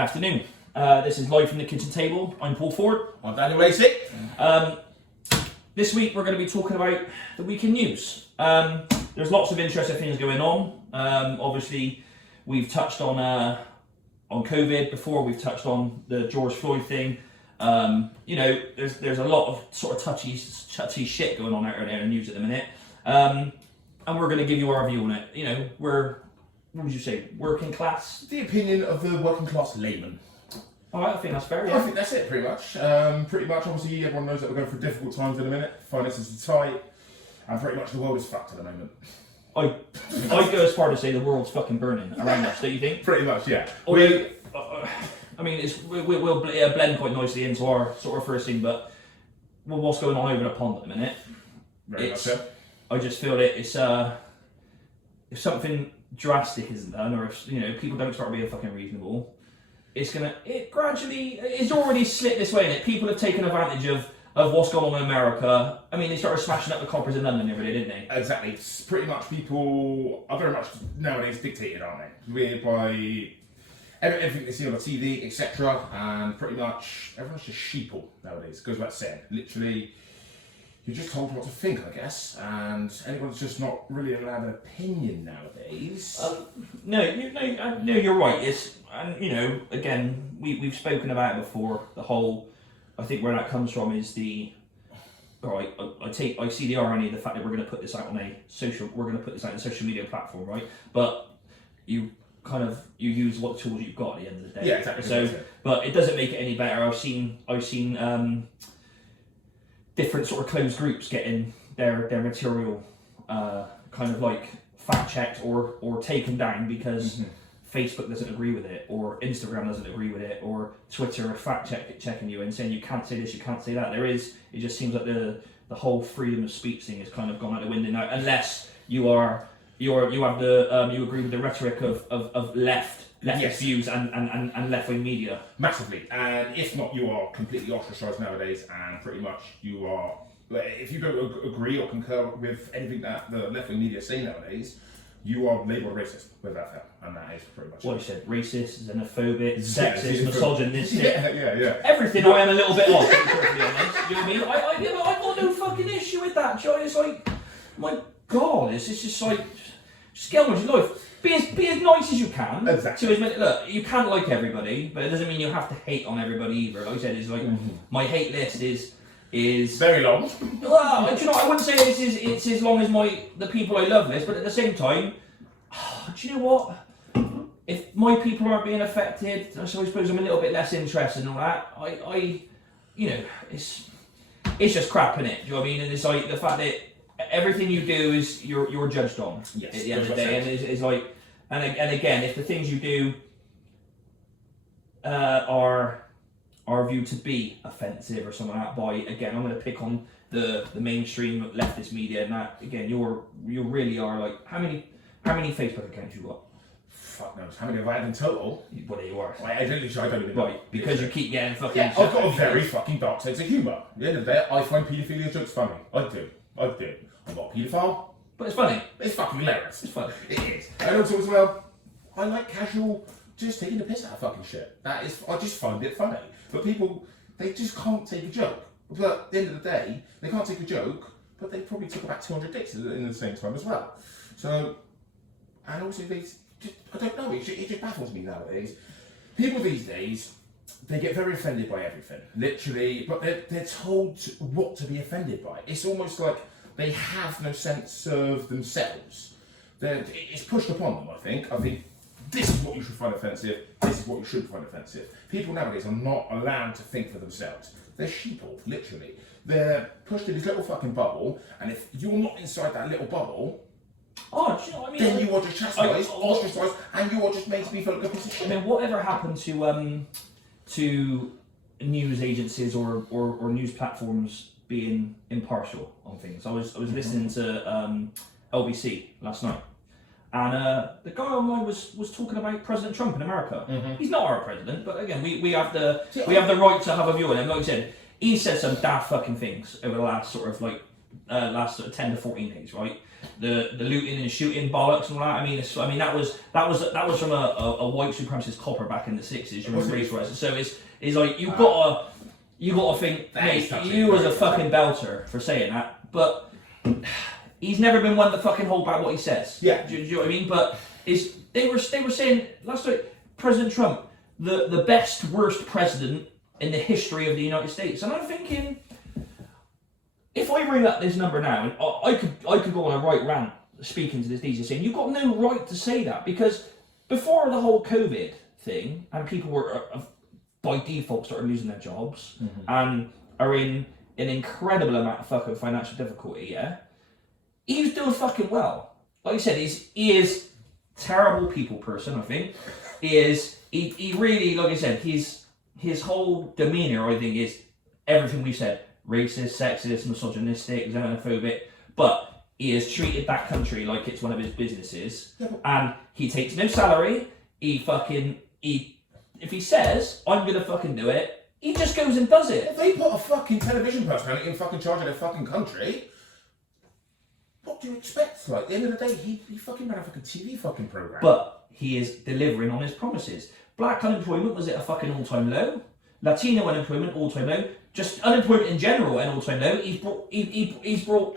afternoon. This is live from the kitchen table. I'm Paul Ford. I'm Daniel Lacey. This week we're going to be talking about the week in news. There's lots of interesting things going on. Obviously, we've touched on COVID before. We've touched on the George Floyd thing. There's a lot of sort of touchy shit going on out there in the news at the minute. And we're going to give you our view on it. You know, what would you say, working class? The opinion of the working class layman. All right, I think that's fair. Yeah. I think that's it, pretty much. Obviously, everyone knows that we're going through difficult times in a minute. Finances are tight, and pretty much the world is fucked at the moment. I'd go as far to say the world's fucking burning around us. Do you think? Pretty much, yeah. We'll blend quite nicely into our sort of first thing, but what's going on over the pond at the minute? Very much so. I just feel that it's if something drastic isn't done, or if people don't start being fucking reasonable, it's already slipped this way, innit? People have taken advantage of what's going on in America. I mean, they started smashing up the coppers in London every day, didn't they? Exactly. It's pretty much people are very much nowadays dictated, aren't they? By everything they see on the TV, etc. And pretty much everyone's just sheeple nowadays. It goes without saying. Literally, you're just told what to think, I guess, and anyone's just not really allowed an opinion nowadays. No, you're right. Again, we've spoken about it before. The whole, I think where that comes from is all right. I see the irony of the fact that we're going to put this out on a social media platform, right? But you use what tools you've got at the end of the day. Yeah, exactly. So, but it doesn't make it any better. I've seen different sort of closed groups getting their material kind of like fact checked or taken down because Facebook doesn't agree with it, or Instagram doesn't agree with it, or Twitter fact checking you and saying you can't say this, you can't say that. It just seems like the whole freedom of speech thing has kind of gone out the window now, unless you agree with the rhetoric of leftist views and left-wing media. Massively, and if not, you are completely ostracised nowadays, and pretty much you are, if you don't agree or concur with anything that the left-wing media say nowadays, you are labelled racist without that, and that is pretty much what you said: racist, xenophobic, sexist, yeah, misogynistic. Yeah. Everything I am a little bit of, to be perfectly honest. You know what I mean? I've got no fucking issue with that, Joe. It's like, my God, it's just like, just get on with your life. Be as nice as you can. Exactly. Look, you can't like everybody, but it doesn't mean you have to hate on everybody either. Like I said, it's like my hate list is very long. Well, I wouldn't say it's as long as the people I love list, but at the same time, do you know what? If my people aren't being affected, I suppose I'm a little bit less interested in all that. It's just crap, innit? Do you know what I mean? And it's like the fact that everything you do is you're judged on at the end of the day, and it's like, and again, if the things you do are viewed to be offensive or something like that by, again, I'm going to pick on the mainstream leftist media, and that again, you really are like, how many Facebook accounts you got? Fuck knows. How many have I had in total? Well, there you are. I don't even know. Right, because you keep getting fucking... Yeah, I've got a very fucking dark sense of humour. At the end of the day, I find paedophilia jokes funny. I do. I'm not a paedophile. But it's funny. It's fucking hilarious. It's funny. It is. And also as well, I like casual, just taking the piss out of fucking shit. I just find it funny. But people, they just can't take a joke. But at the end of the day, they can't take a joke, but they probably took about 200 dicks in the same time as well. So, and also I don't know, it just baffles me nowadays. People these days, they get very offended by everything, literally, but they're told what to be offended by. It's almost like they have no sense of themselves. It's pushed upon them, I think. I think this is what you should find offensive, this is what you shouldn't find offensive. People nowadays are not allowed to think for themselves. They're sheeple, literally. They're pushed in this little fucking bubble, and if you're not inside that little bubble, do you know what I mean? then you are just chastised, ostracised, and you are just made to be felt like a piece of shit. I mean, whatever happened to news agencies or news platforms being impartial on things? I was listening to LBC last night, and the guy online was talking about President Trump in America. He's not our president, but again, we have the right to have a view on him. Like I said, he said some daft fucking things over the last sort of like last sort of 10 to 14 days, right? The looting and shooting bollocks and all that. I mean, that was from a white supremacist copper back in the 60s. You remember race riots. So it's like you gotta think, mate, you was a fucking belter for saying that, but he's never been one to fucking hold back what he says. Yeah. Do you know what I mean? But they were saying last week, President Trump, the best worst president in the history of the United States, and I'm thinking, if I bring up this number now, and I could go on a right rant speaking to this DJ saying you've got no right to say that, because before the whole COVID thing and people were by default started losing their jobs and are in an incredible amount of fucking financial difficulty, yeah, he was doing fucking well. Like I said, he is terrible people person, I think. He really, like I said, his whole demeanour, I think, is everything we said. Racist, sexist, misogynistic, xenophobic, but he has treated that country like it's one of his businesses, and he takes no salary. If he says, I'm gonna fucking do it, he just goes and does it. If they put a fucking television personality in fucking charge of their fucking country, what do you expect? Like, at the end of the day, he fucking ran a fucking TV fucking program. But he is delivering on his promises. Black unemployment was at a fucking all-time low. Latino unemployment all-time low. Just unemployment in general at an all-time low. He's brought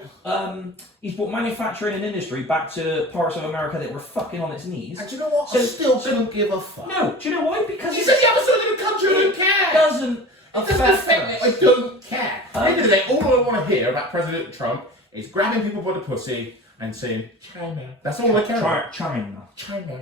manufacturing and industry back to parts of America that were fucking on its knees. And do you know what? I still couldn't give a fuck. No, do you know why? Because he said the other side of the country don't care. It doesn't affect me. I don't care. At the end of the day, all I want to hear about President Trump is grabbing people by the pussy and saying China. That's all I care about. China.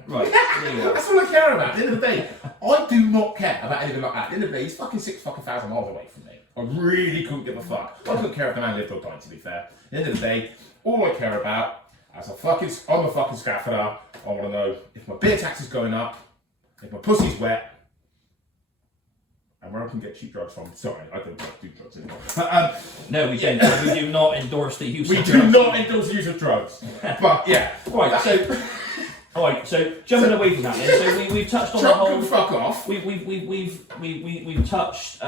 Right. That's all I care about. At the end of the day, I do not care about anything like that. At the end of the day, he's fucking 6,000 miles away from me. I really couldn't give a fuck. I couldn't care if the man lived or died, to be fair. At the end of the day, all I care about, I'm a fucking scaffolder, I want to know if my beer tax is going up, if my pussy's wet, and where I can get cheap drugs from. Sorry, I don't do drugs anymore. No, we don't. We do not endorse the use of drugs. We do not endorse the use of drugs. But yeah. Right, so jumping away from that then, so we've touched on Trump the whole... can fuck off. We've touched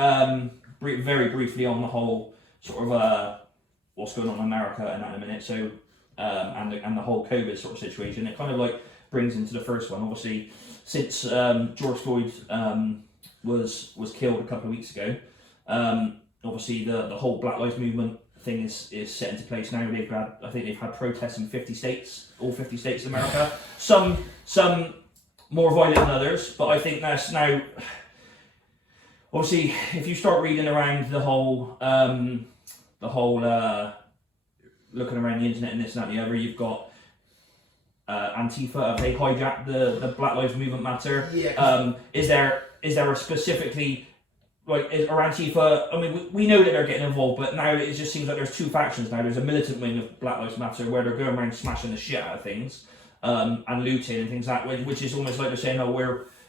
very briefly on the whole sort of what's going on in America and that in a minute, so and the whole COVID sort of situation. It kind of like brings into the first one, obviously, since George Floyd was killed a couple of weeks ago. Obviously, the whole Black Lives Movement thing is set into place now. I think they've had protests in 50 states, all 50 states of America. Some more violent than others, but I think that's now. Obviously, if you start reading around the whole looking around the internet and this and that and the other, you've got Antifa. Have they hijacked the Black Lives Movement matter? Yeah. Is there a specifically like or Antifa? I mean, we know that they're getting involved, but now it just seems like there's two factions now. There's a militant wing of Black Lives Matter where they're going around smashing the shit out of things and looting and things like that, which is almost like they're saying, "Oh,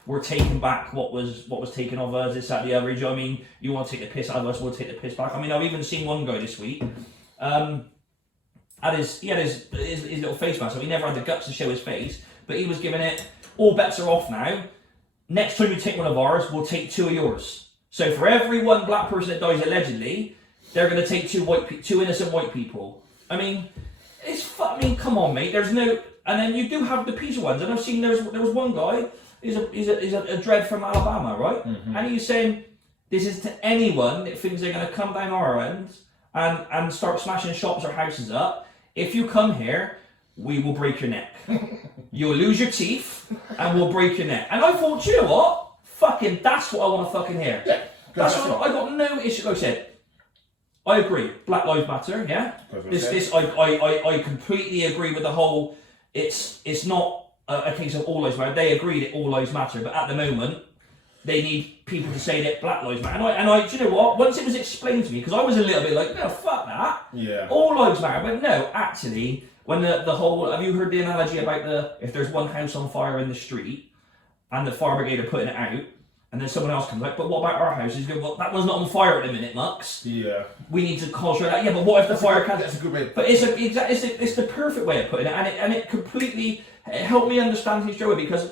we're taking back what was taken of us, this, that, the other." I mean, you want to take the piss out of us, we'll take the piss back. I mean, I've even seen one guy this week. He had his little face mask. So he never had the guts to show his face, but he was giving it. All bets are off now. Next time you take one of ours, we'll take two of yours. So for every one black person that dies allegedly, they're going to take two innocent white people. I mean, come on, mate. There's no, and then you do have the peace ones. And I've seen there was one guy. He's a dread from Alabama, right? Mm-hmm. And he's saying this is to anyone that thinks they're going to come down our end and start smashing shops or houses up. If you come here, we will break your neck. You'll lose your teeth, and we'll break your neck. And I thought, you know what? Fucking, that's what I want to fucking hear. Yeah, that's what I got no issue. Like I said, I agree. Black Lives Matter. Yeah. I completely agree with the whole. It's not a case of all lives matter. They agree that all lives matter, but at the moment, they need people to say that Black Lives Matter. And I, do you know what? Once it was explained to me, because I was a little bit like, no, fuck that. Yeah. All lives matter, but no, actually, when the whole, have you heard the analogy about if there's one house on fire in the street, and the fire brigade are putting it out, and then someone else comes like, but what about our house? He's going, well, that one's not on fire at the minute, Mux. Yeah. We need to concentrate that. Yeah, but what if the fire can't? That's a good way. But it's the perfect way of putting it, and it completely helped me understand his joy, because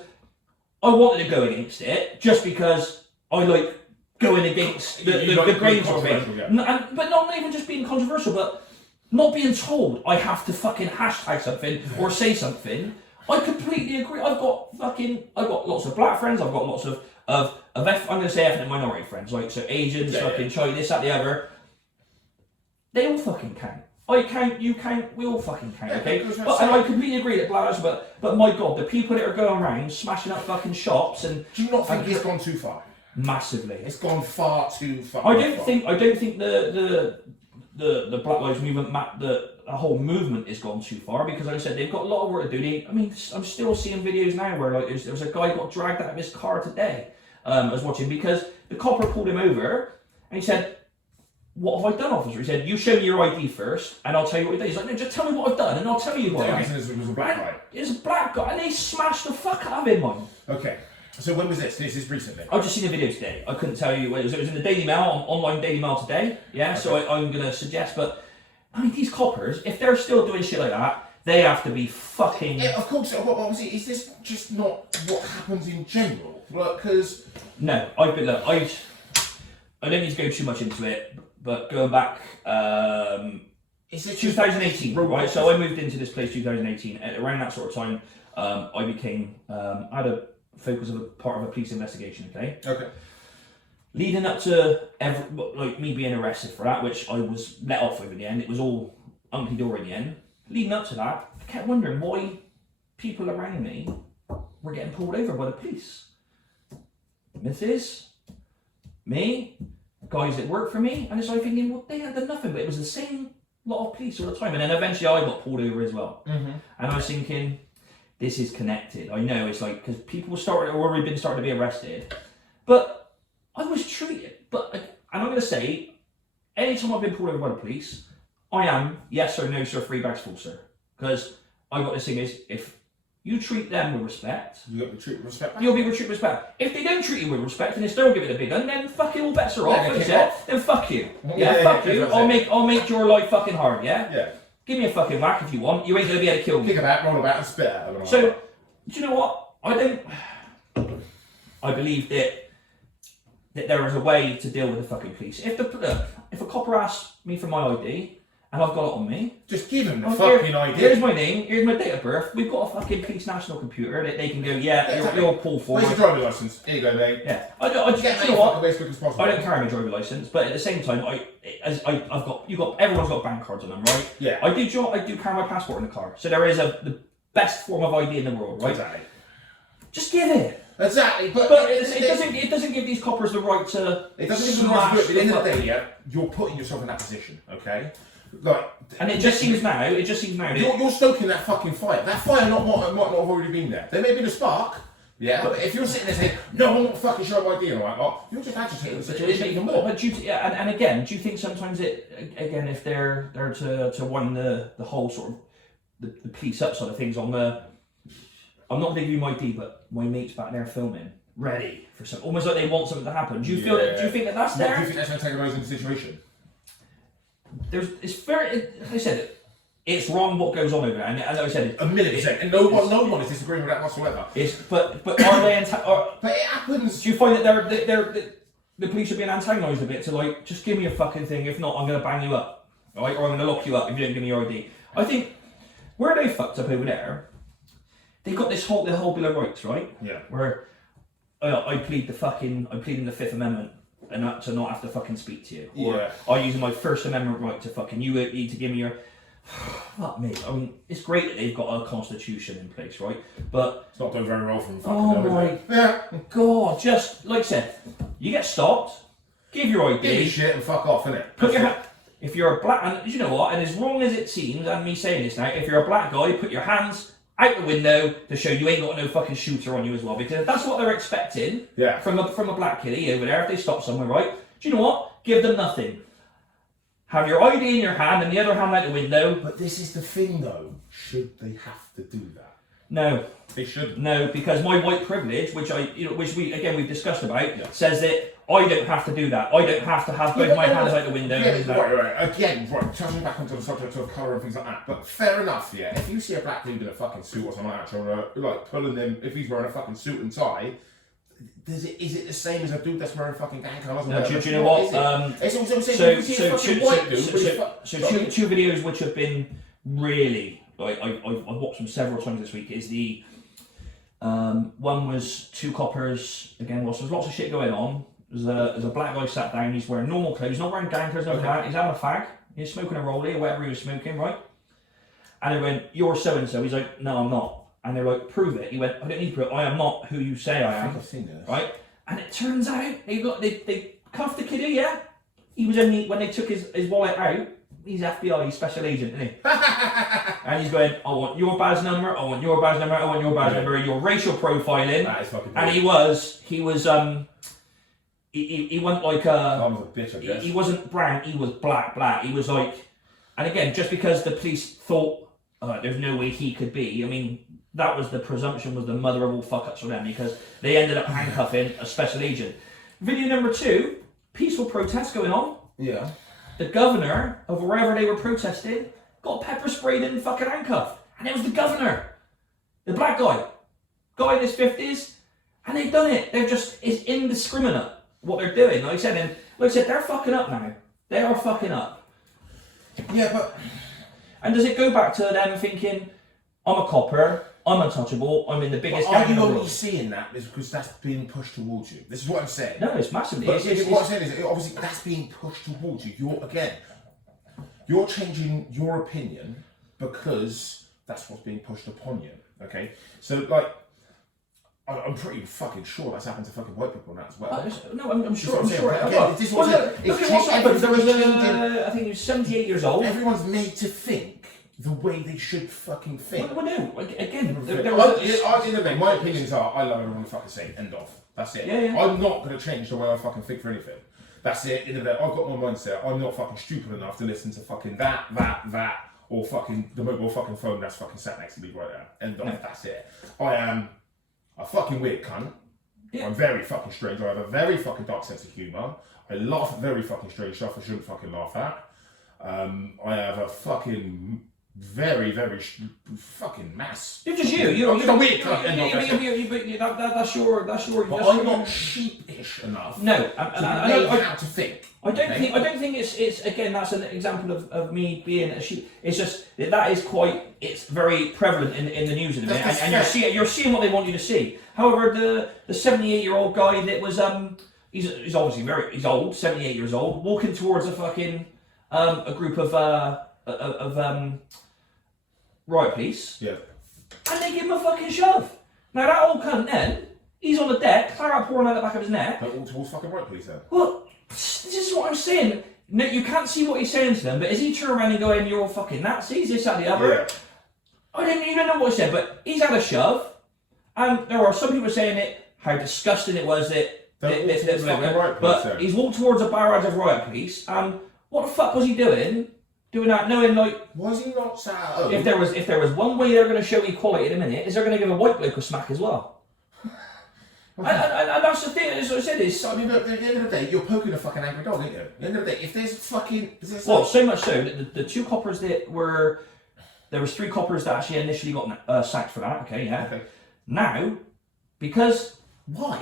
I wanted to go against it just because I like going against the grain sort of thing. Yeah. But not even just being controversial, but not being told I have to fucking hashtag something or say something. I completely agree. I've got lots of black friends. I've got lots of I'm going to say ethnic minority friends, like so Asians, fucking Chinese, this, that, the other. They all fucking count. I count, you count, we all fucking count, okay? And I completely agree that black lives, but my God, the people that are going around smashing up fucking shops and do you not think it's gone too far? Massively. It's gone far too far. I don't think the Black Lives Movement, the whole movement has gone too far because, like I said, they've got a lot of work to do. I'm still seeing videos now where like there was a guy got dragged out of his car today. I was watching because the copper pulled him over and he said, "What have I done, officer?" He said, "You show me your ID first, and I'll tell you what you've done." He's like, "No, just tell me what I've done, and I'll tell you what." It was a black guy. It was a black guy, and they smashed the fuck out of him, man. Okay. So when was this? This is recently. I've just seen the video today. I couldn't tell you what it was. It was in the Daily Mail, online Daily Mail today. Yeah, okay. So I'm going to suggest, but I mean, these coppers, if they're still doing shit like that, they have to be fucking. Yeah, of course. Obviously, is this just not what happens in general? Because no, I don't need to go too much into it, but going back, is it 2018, right? So I moved into this place 2018. At around that sort of time, I became I had a focus of a part of a police investigation. Okay. Leading up to me being arrested for that, which I was let off with in the end. It was all hunky dory in the end. Leading up to that, I kept wondering why people around me were getting pulled over by the police. Mrs. Me, guys that work for me, and it's like thinking, well, they had done nothing, but it was the same lot of police all the time. And then eventually I got pulled over as well. Mm-hmm. And I was thinking, this is connected. I know it's like, because people already been starting to be arrested, but I was treated, and I'm going to say, anytime I've been pulled over by the police, I am, yes or no, sir, 3 bags full, sir. Because I got this thing is, if you treat them with respect, you'll be treated with respect. You'll be treated with respect. If they don't treat you with respect and they still give it a big one, then fucking all bets are off. Then fuck you. Fuck you. I'll make your life fucking hard. Yeah. Give me a fucking whack if you want. You ain't gonna be able to kill me. Kick about, roll about, and spit at them. So, do you know what? I believe that there is a way to deal with the fucking police. If a copper asks me for my ID and I've got it on me, just give him the fucking ID. Here's my name. Here's my date of birth. We've got a fucking police national computer that they can go. Yeah, you're Paul Ford. Where's your driving license? Here you go, mate. Yeah, I you know what? As quick as possible. I don't carry my driving license, but at the same time, everyone's got bank cards on them, right? Yeah. I do carry my passport in the car, so there is the best form of ID in the world, right? Exactly. Just give it. Exactly, but it doesn't give these coppers the right to. It doesn't give them the right to do it. At the end of the day, you're putting yourself in that position, okay? And it just seems now. You're stoking that fucking fire. That fire might not have already been there. There may have been a spark. Yeah, but if you're sitting there saying, "No, I'm not fucking sure my idea," right? You're just agitating the situation even more. But and again, do you think sometimes if they're to wind the whole sort of the police up sort of things on the. I'm not going to give you my ID, but my mate's back there filming, ready for something, almost like they want something to happen. Do you feel that? Do you think that that's there? Do you think that's going to take those in the situation? Like I said, it's wrong what goes on over there, and like I said, 1,000,000%, and no one is disagreeing with that whatsoever. But are they? But it happens. Do you find that the police are being antagonised a bit to like, just give me a fucking thing. If not, I'm going to bang you up, right? Or I'm going to lock you up if you don't give me your ID. I think where they fucked up over there. They've got the whole Bill of Rights, right? Yeah. Where I plead in the Fifth Amendment and to not have to fucking speak to you. Or I use my First Amendment right to fucking you need to give me your. Fuck me. I mean, it's great that they've got a constitution in place, right? But it's not doing very well for them. Oh my God! Just like I said, you get stopped. Give your ID. Give your shit and fuck off, innit? If you're a black, and you know what? And as wrong as it seems, and me saying this now, if you're a black guy, put your hands out the window to show you ain't got no fucking shooter on you as well, because if that's what they're expecting from a black kiddie over there, if they stop somewhere, right? Do you know what? Give them nothing. Have your ID in your hand and the other hand out the window. But this is the thing though, should they have to do that? No. They shouldn't. No, because my white privilege, which we've discussed about, says that I don't have to do that. I don't have to have both my hands out the window. Right. Again, touching back onto the subject of colour and things like that. But fair enough, yeah. If you see a black dude in a fucking suit or something like that, like pulling them, if he's wearing a fucking suit and tie, is it the same as a dude that's wearing fucking gang colours? No, do you know what? Two videos which have been really, like, I've watched them several times this week, is the one was two coppers, again, whilst there's lots of shit going on, there's a black guy sat down, he's wearing normal clothes, not wearing gang clothes, nothing like that, he's having a fag, he's smoking a rollie or whatever he was smoking, right? And they went, you're so-and-so, he's like, no, I'm not. And they're like, prove it. He went, I don't need proof, I am not who you say I am. I think I've seen this. Right? And it turns out, they cuffed the kiddo, yeah? He was only, when they took his wallet out, he's FBI, he's special agent, isn't he? And he's going, I want your badge number, I want your badge number, I want your badge number, your racial profiling. That is fucking and he went like I'm a bitch, I guess. he wasn't brown, he was black. He was like, and again, just because the police thought, there's no way he could be, I mean, that was the presumption, was the mother of all fuck-ups for them, because they ended up handcuffing a special agent. Video number 2, peaceful protests going on. Yeah. The governor of wherever they were protesting got pepper sprayed and fucking handcuffed. And it was the governor. The black guy in his 50s. And they've done it. It's indiscriminate what they're doing. Like I said, they're fucking up now. They are fucking up. Yeah, but... And does it go back to them thinking, I'm a copper, I'm untouchable, I'm in the biggest gang in the world? Are you only seeing that is because that's being pushed towards you? This is what I'm saying. No, it's massively. But what I'm saying is, obviously, that's being pushed towards you. You're changing your opinion because that's what's being pushed upon you. Okay? So, like, I'm pretty fucking sure that's happened to fucking white people now as well. No, I'm sure. Look at what's happened. There was I think he was 78 years old. Everyone's made to think the way they should fucking think. Well, no, again, my opinions are, I love everyone the fucking same, end of. That's it. Yeah. I'm not going to change the way I fucking think for anything. That's it. I've got my mindset. I'm not fucking stupid enough to listen to fucking that, or fucking the mobile fucking phone that's fucking sat next to me right there. End of. No. That's it. I am a fucking weird cunt. Yeah. I'm very fucking strange. I have a very fucking dark sense of humour. I laugh at very fucking strange stuff I shouldn't fucking laugh at. I have a fucking very fucking mass. You're just you're a weird cunt. That's your. But I'm not sheepish enough. No, I know how to think. I don't think it's again. That's an example of me being a sheep. It's just that is quite. It's very prevalent in the news at the minute, and you're seeing what they want you to see. However, the 78-year-old guy that was he's obviously he's old, 78 years old, walking towards a fucking a group of riot police. Yeah. And they give him a fucking shove. Now that old cunt then, he's on the deck, claret pouring out the back of his neck. But all towards fucking riot police then. Well, this is what I'm saying. No, you can't see what he's saying to them, but is he turning around and going, you're all fucking Nazis, this, that, the other? Yeah. I don't even know what he said, but he's had a shove, and there are some people saying how disgusting it was but he's walked towards a barrage of riot police, and what the fuck was he doing that, knowing like... Was he not sat at home? If there was one way they're going to show equality in a minute, is they're going to give a white bloke a smack as well. And that's the thing, that's what I said is... I mean, look, at the end of the day, you're poking a fucking angry dog, aren't you? At the end of the day, if there's fucking... so much so, that the two coppers that were... There was 3 coppers that actually initially got sacked for that, okay, yeah. Okay. Now, because... Why?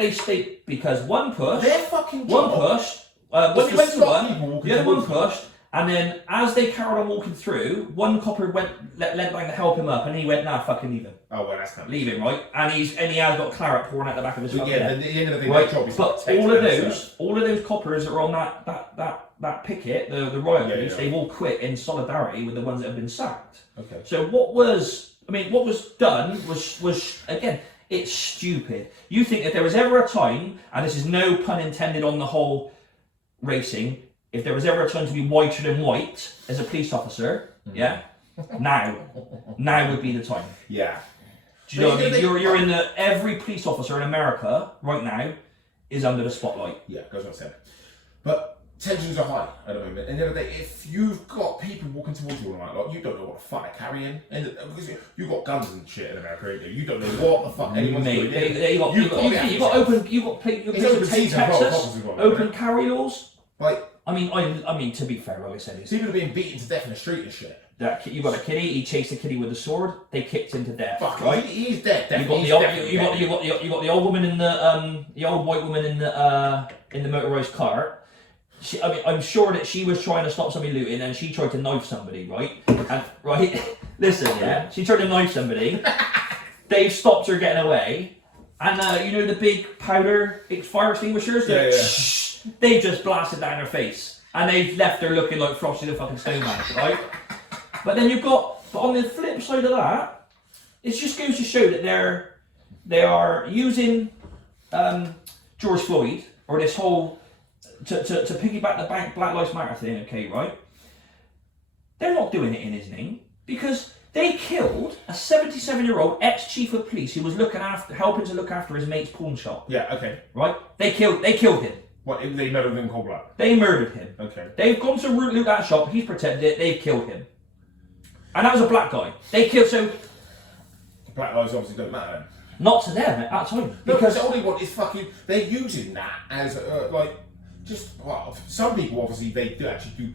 Because one pushed... Their fucking job... One pushed... when they went to one, the other one pushed... And then, as they carried on walking through, one copper leant back to help him up, and he went, "Nah, fucking leave him." Oh well, that's kind of leave him, right? And he has got claret pouring out the back of his fucking head. At the end of the day, right? job is but all of those coppers that are on that picket, the riot police, they've all quit in solidarity with the ones that have been sacked. Okay. So what was done was again, it's stupid. You think if there was ever a time, and this is no pun intended on the whole racing. If there was ever a time to be whiter than white as a police officer, yeah, now would be the time. Yeah. Do you know what I mean? You're in every police officer in America right now is under the spotlight. Yeah, goes what I said. But tensions are high at the moment. And the other day, if you've got people walking towards you all night, like you don't know what the fuck they're carrying, and because you've got guns and shit in America, ain't you? You don't know what the fuck anyone's doing. You've got open carry laws. I mean, to be fair, like I said, People are being beaten to death in the street and shit. you got a kiddie. He chased a kiddie with a sword. They kicked him to death. Fuck, right? he's dead. You got the old woman in the old white woman in the motorised cart. I'm sure that she was trying to stop somebody looting, and she tried to knife somebody, right? And listen, yeah, she tried to knife somebody. They stopped her getting away, and you know the big powder fire extinguishers. They just blasted down her face, and they left her looking like Frosty the fucking Snowman, right? But then but on the flip side of that, it just goes to show that they are using George Floyd or this whole to piggyback the Black Lives Matter thing, okay, right? They're not doing it in his name because they killed a 77-year-old ex-chief of police who was helping to look after his mate's pawn shop. Yeah, okay. Right? They killed him. What, they murdered him in cold blood? They murdered him. Okay. They've gone to loot that shop, he's protected it, they've killed him. And that was a black guy. They killed, so... Black lives obviously don't matter then. Not to them at that time. No, because the only one is fucking... They're using that as, some people obviously they do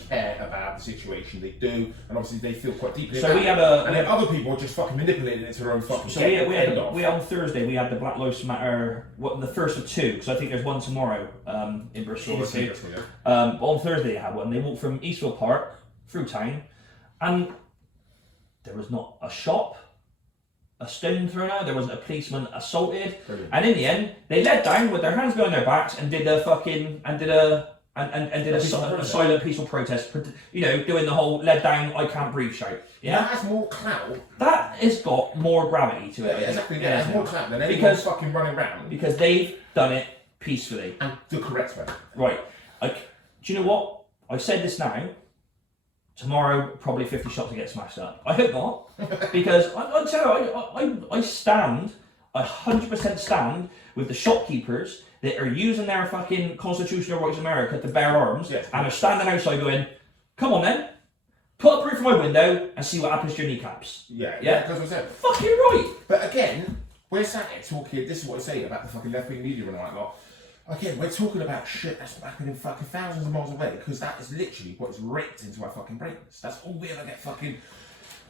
care about the situation. They do, and obviously they feel quite deeply about it. And then other people are just fucking manipulating it to their own fucking. So we on Thursday we had the Black Lives Matter, the first of two, because I think there's one tomorrow in Bristol. But on Thursday they had one. They walked from Eastfield Park through town, and there was not a shop, a stone thrown out. There wasn't a policeman assaulted. Brilliant. And in the end, they led down with their hands behind their backs and did a silent peaceful protest. You know, doing the whole "led down, I can't breathe" shout. Yeah, that has more clout. That has got more gravity to it. Yeah, exactly. Yeah, it has more clout than anyone fucking running around. Because they've done it peacefully and the correct way. Right. Like, do you know what? I've said this now. Tomorrow, probably 50 shops will get smashed up. I hope not, because I tell you, I stand, 100% stand with the shopkeepers that are using their fucking constitutional rights in America to bear arms, and are standing outside going, "Come on then, put a proof from my window and see what happens to your kneecaps." Yeah, because I said, fucking right. But again, we're sat here talking. This is what I say about the fucking left-wing media and all that lot. Again, we're talking about shit that's happening fucking thousands of miles away because that is literally what is raked into our fucking brains. That's all we ever get fucking...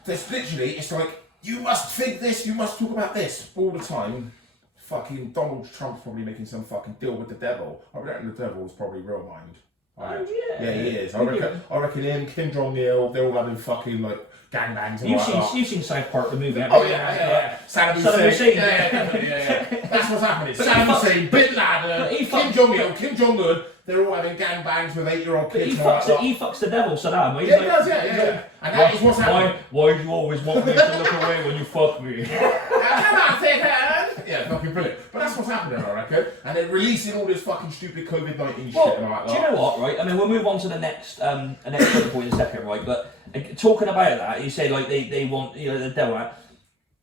There's literally, it's like, you must think this, you must talk about this all the time. Fucking Donald Trump's probably making some fucking deal with the devil. I reckon the devil is probably real mind. Oh, yeah. Yeah, he is. I reckon him, Kim Jong-il, they're all having fucking, like, gangbangs and You've seen South Park, the movie, haven't you? Yeah. Saddam Hussein. Yeah. That's what's happening. Saddam Hussein, Bin Laden, Kim Jong-il, Kim Jong-un, they're all having gangbangs with 8-year-old kids. He fucks the devil, Saddam. He does, yeah. And that is what's happening. Why do you always want me to look away when you fuck me? Come on, take hand. Yeah, fucking brilliant. But that's what's happening, I reckon. And they're releasing all this fucking stupid COVID-19 shit and all that. Do you know what, right? I mean, we'll move on to the next point in a second, right? But talking about that, you say like they want, the devil out.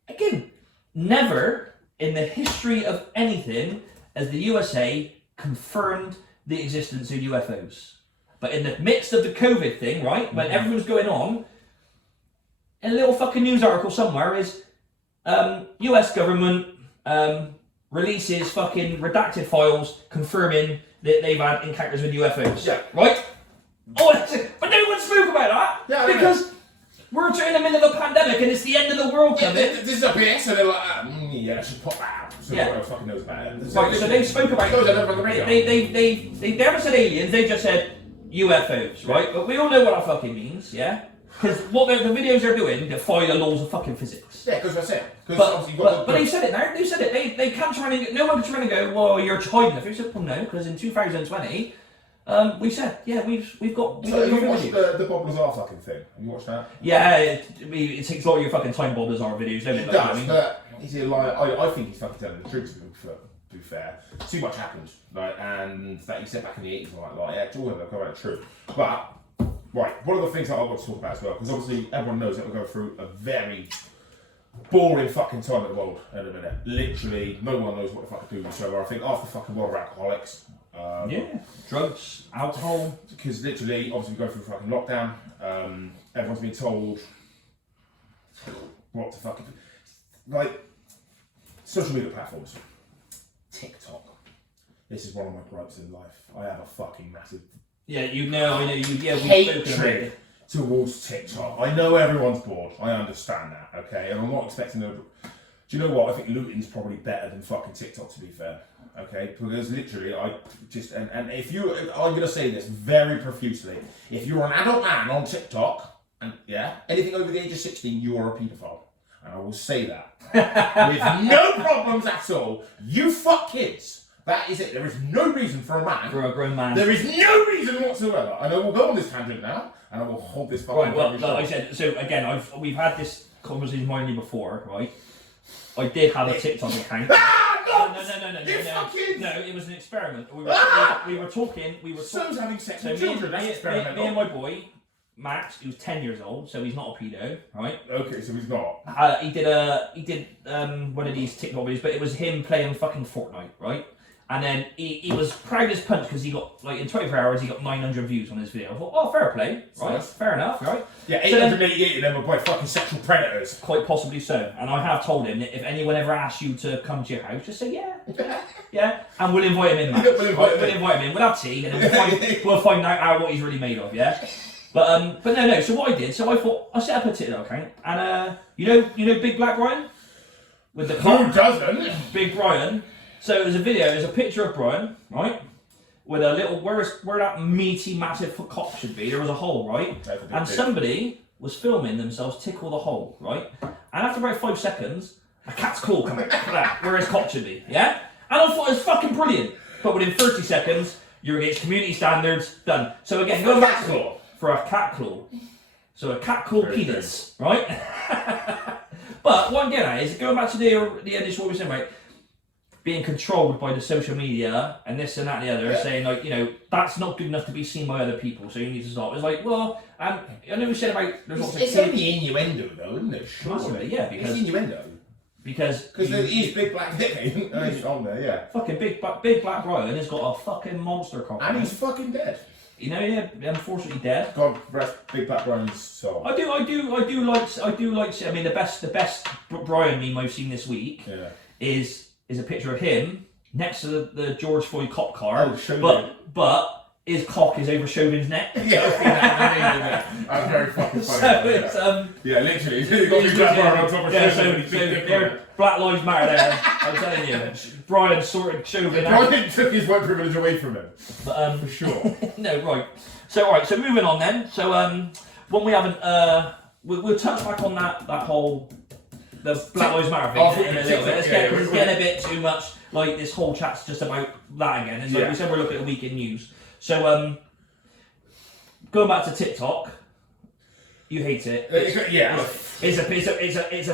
Again, never in the history of anything has the USA confirmed the existence of UFOs. But in the midst of the COVID thing, right, when everything's going on, a little fucking news article somewhere is US government releases fucking redacted files confirming that they've had encounters with UFOs. Yeah. Right? Oh, that's it. But no one spoke about that. Yeah, because we're in the middle of a pandemic and it's the end of the world coming. This is a bit, so they're like, I should pop out. So no one else fucking knows about it. Right, so they spoke about it. They never said aliens, they just said UFOs, right? But we all know what that fucking means, yeah? Because what the videos they're doing defy the laws of fucking physics. Yeah, because that's it. But they said it now. They said it. They can't try and no one can try and go, well, you're hiding it. They said, well, no, because in 2020, we said, yeah, we've got. So have you watched the Bob Lazar fucking thing? Have you watched that? Yeah, it takes a lot of your fucking time Bob Lazar videos, don't it? It does, but is he a liar? I think he's fucking telling the truth. To be fair, too much happened, like, and that he said back in the 80s, like, yeah, it's all about the truth, but. Right, one of the things that I've got to talk about as well, because obviously everyone knows that we're going through a very boring fucking time in the world in a minute. Literally, no one knows what the fuck to do with each other. I think half the fucking world are alcoholics. Drugs, alcohol. Because literally, obviously, we go through fucking lockdown. Everyone's been told what to fucking do. Like, social media platforms. TikTok. This is one of my gripes in life. I have a fucking massive Yeah, I know. We've spoken about hatred it. towards TikTok. I know everyone's bored. I understand that, okay? And I'm not expecting them. Do you know what? I think Luton's probably better than fucking TikTok, to be fair. Okay? Because literally, and if you, I'm going to say this very profusely. If you're an adult man on TikTok, and anything over the age of 16, you are a paedophile. And I will say that. With no problems at all. You fuck kids. That is it. There is no reason for a man. For a grown man. There is no reason whatsoever. I know we'll go on this tangent now, and I will hold this fucking right. Well, like I said, so again, we've had this conversation with you before, right? I did have a TikTok account. No. You fucking. No, it was an experiment. We were talking. So's having sex with me, children. That's experimental. Me and my boy, Max, who's 10 years old, so he's not a pedo, right? Okay, so he's not. He did one of these TikTok videos, but it was him playing fucking Fortnite, right? And then he was proud as punch because he got, like, in 24 hours, he got 900 views on his video. I thought, oh, fair play, right? Nice. Fair enough, right? Yeah, 888 of them were by fucking sexual predators. Quite possibly so. And I have told him that if anyone ever asks you to come to your house, just say, yeah, and we'll invite him in, Max. We'll invite him in. We'll have tea, and then we'll find out what he's really made of, yeah? But no. So what I did, I thought I set up a TikTok account, and you know, Big Black Brian with the Who doesn't? Big Brian. So it was a video. There's a picture of Brian, right, with a little where that meaty, massive cock should be. There was a hole, right, and somebody was filming themselves tickle the hole, right, and after about 5 seconds, a cat's claw coming where his cock should be, yeah, and I thought it was fucking brilliant. But within 30 seconds, you're against community standards. Done. So again, going back to for a cat claw. So a cat claw penis, right? But what I'm getting at is going back to the initial what we were saying, right? Being controlled by the social media and this and that and the other, saying like, that's not good enough to be seen by other people, so you need to stop. It's like, well, I know we said about it's only innuendo though, isn't it? Massively, yeah, because it's innuendo. Because there is Big Black Dick on there, yeah. Fucking Big Black Brian has got a fucking monster cock. And he's fucking dead. Unfortunately dead. God rest Big Black Brian's soul. I do like. I mean, the best Brian meme I've seen this week is a picture of him next to the George Floyd cop car. Oh, but his cock is over Chauvin's neck. Yeah, that's very fucking funny. So it's literally. He's got Big Black Brian on top of Chauvin. So they're Black Lives Matter there. I'm telling you, Brian sorted Chauvin out. Brian took his white privilege away from him. But for sure. No, right. So moving on then. So when we haven't, we'll touch back on that whole the Black Lives Matter thing in a little bit. It's getting a bit too much. Like this whole chat's just about that again. It's like we said we're looking at the weekend news. So going back to TikTok, you hate it. It's a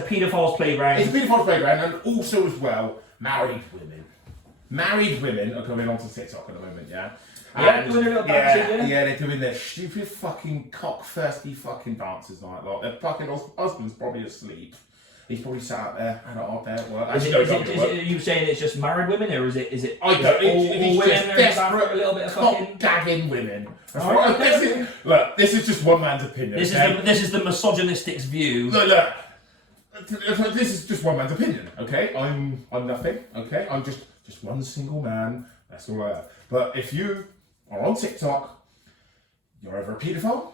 paedophile's playground. It's a paedophile's playground, and also as well, married women. Married women are coming onto TikTok at the moment, yeah. Doing a little dancing, they're doing their stupid fucking cock-thirsty fucking dances like that. Their fucking husband's probably asleep. He's probably sat out there at work. Are you saying it's just married women, or is it? I don't. All women desperate, a little bit of fucking gagging women. Look, this is just one man's opinion. This is the misogynistic's view. Look. This is just one man's opinion. Okay, I'm nothing. Okay, I'm just one single man. That's all I have. But if you are on TikTok, you're either a paedophile,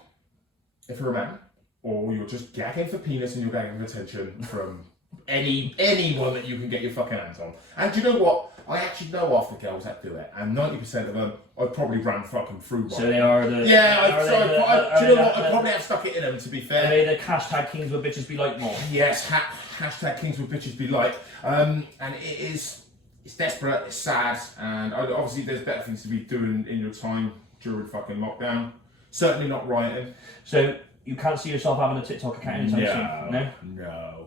if you're a man, or you're just gagging for penis and you're gagging for attention from anyone that you can get your fucking hands on. And do you know what? I actually know half the girls that do it, and 90% of them I'd probably ran fucking through. So they are the. Do you know what? I probably have stuck it in them, to be fair. Are they the hashtag kings would bitches be like more? Yes, hashtag kings would bitches be like. And it's desperate, it's sad, and obviously there's better things to be doing in your time during fucking lockdown. Certainly not rioting. So you can't see yourself having a TikTok account anytime soon?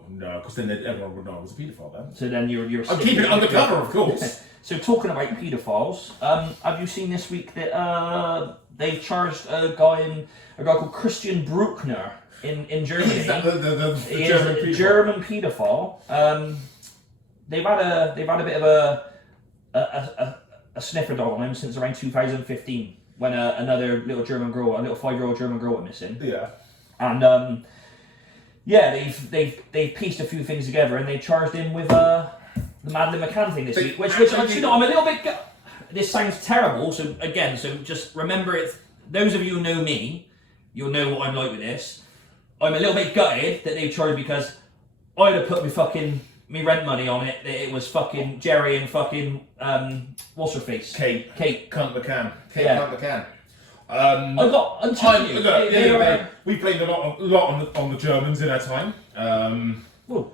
No, because then everyone would know I was a paedophile then. So then you're I'm keeping it undercover, of course. So talking about paedophiles, have you seen this week that they charged a guy called Christian Bruckner in Germany? Is that the German paedophile? They've had a bit of a sniffer dog on him since around 2015 when another little German girl, a little 5-year-old German girl, went missing. Yeah. And they've pieced a few things together and they charged him with the Madeleine McCann thing this week. Which I'm a little bit. This sounds terrible. So just remember it. those of you who know me, you'll know what I'm like with this. I'm a little bit gutted that they've charged because I'd have put me rent money on it. That it was fucking Jerry and fucking what's her face? Kate. Cunt McCann. Kate Yeah. Cunt McCann. I'm telling you, we blamed a lot on the Germans in our time. Well,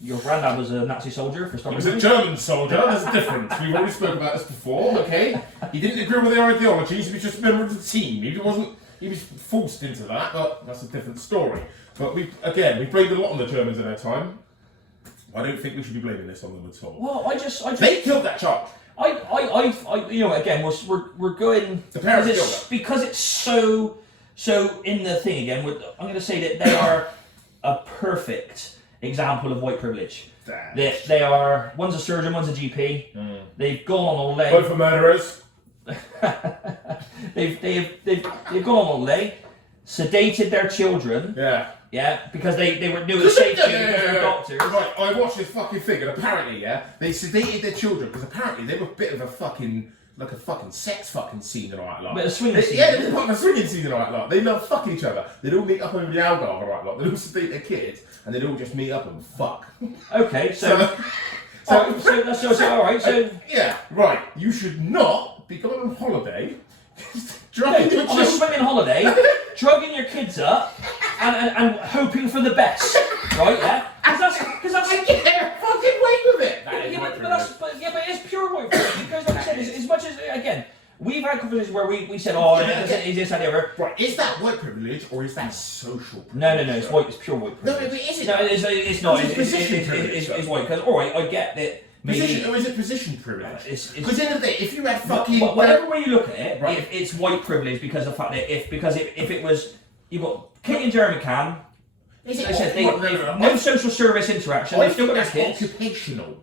your granddad was a Nazi soldier for He starting. was a German soldier, there's a difference. We've already spoken about this before, okay? He didn't agree with their ideologies, he was just a member of the team. He was forced into that, but that's a different story. But we blamed a lot on the Germans in our time. I don't think we should be blaming this on them at all. Well, I just They killed that child. you know, again, we're going The parents killed her. because it's so in the thing again. I'm going to say that they are a perfect example of white privilege. They are. One's a surgeon, one's a GP. They've gone on holiday. Both are murderers. they've gone on holiday, sedated their children. Yeah. Because they knew it was safe because they're doctors. Right, I watched this fucking thing, and apparently, they sedated their children because apparently they were a bit of a fucking sex fucking scene and all that lot. Bit of swinging scene. Yeah, they were a swinging scene and all that lot. They love fucking each other. They'd all meet up over the alcohol and all that lot. They'd all sedate their kids, and they'd all just meet up and fuck. Okay, so all right. So yeah, right. You should not be going on holiday. on a swimming holiday, drugging your kids up and hoping for the best, right? Yeah, because that's fucking wait with it. But it's pure white privilege. Because like I said, as much as again, we've had conversations where we said, oh, is this that the other? Right, is that white privilege or is that social privilege? No, it's white. It's pure white privilege. No, but is it? No, it's not. It's It's white. Because all right, I get that. Position, or is it position privilege? Because in the end of the day, if you had fucking whatever way you look at it, right. it's white privilege because of the fact that if it was you've got Kate and Jeremy Cam, is it? They said no social service interaction. They still got their kids. Occupational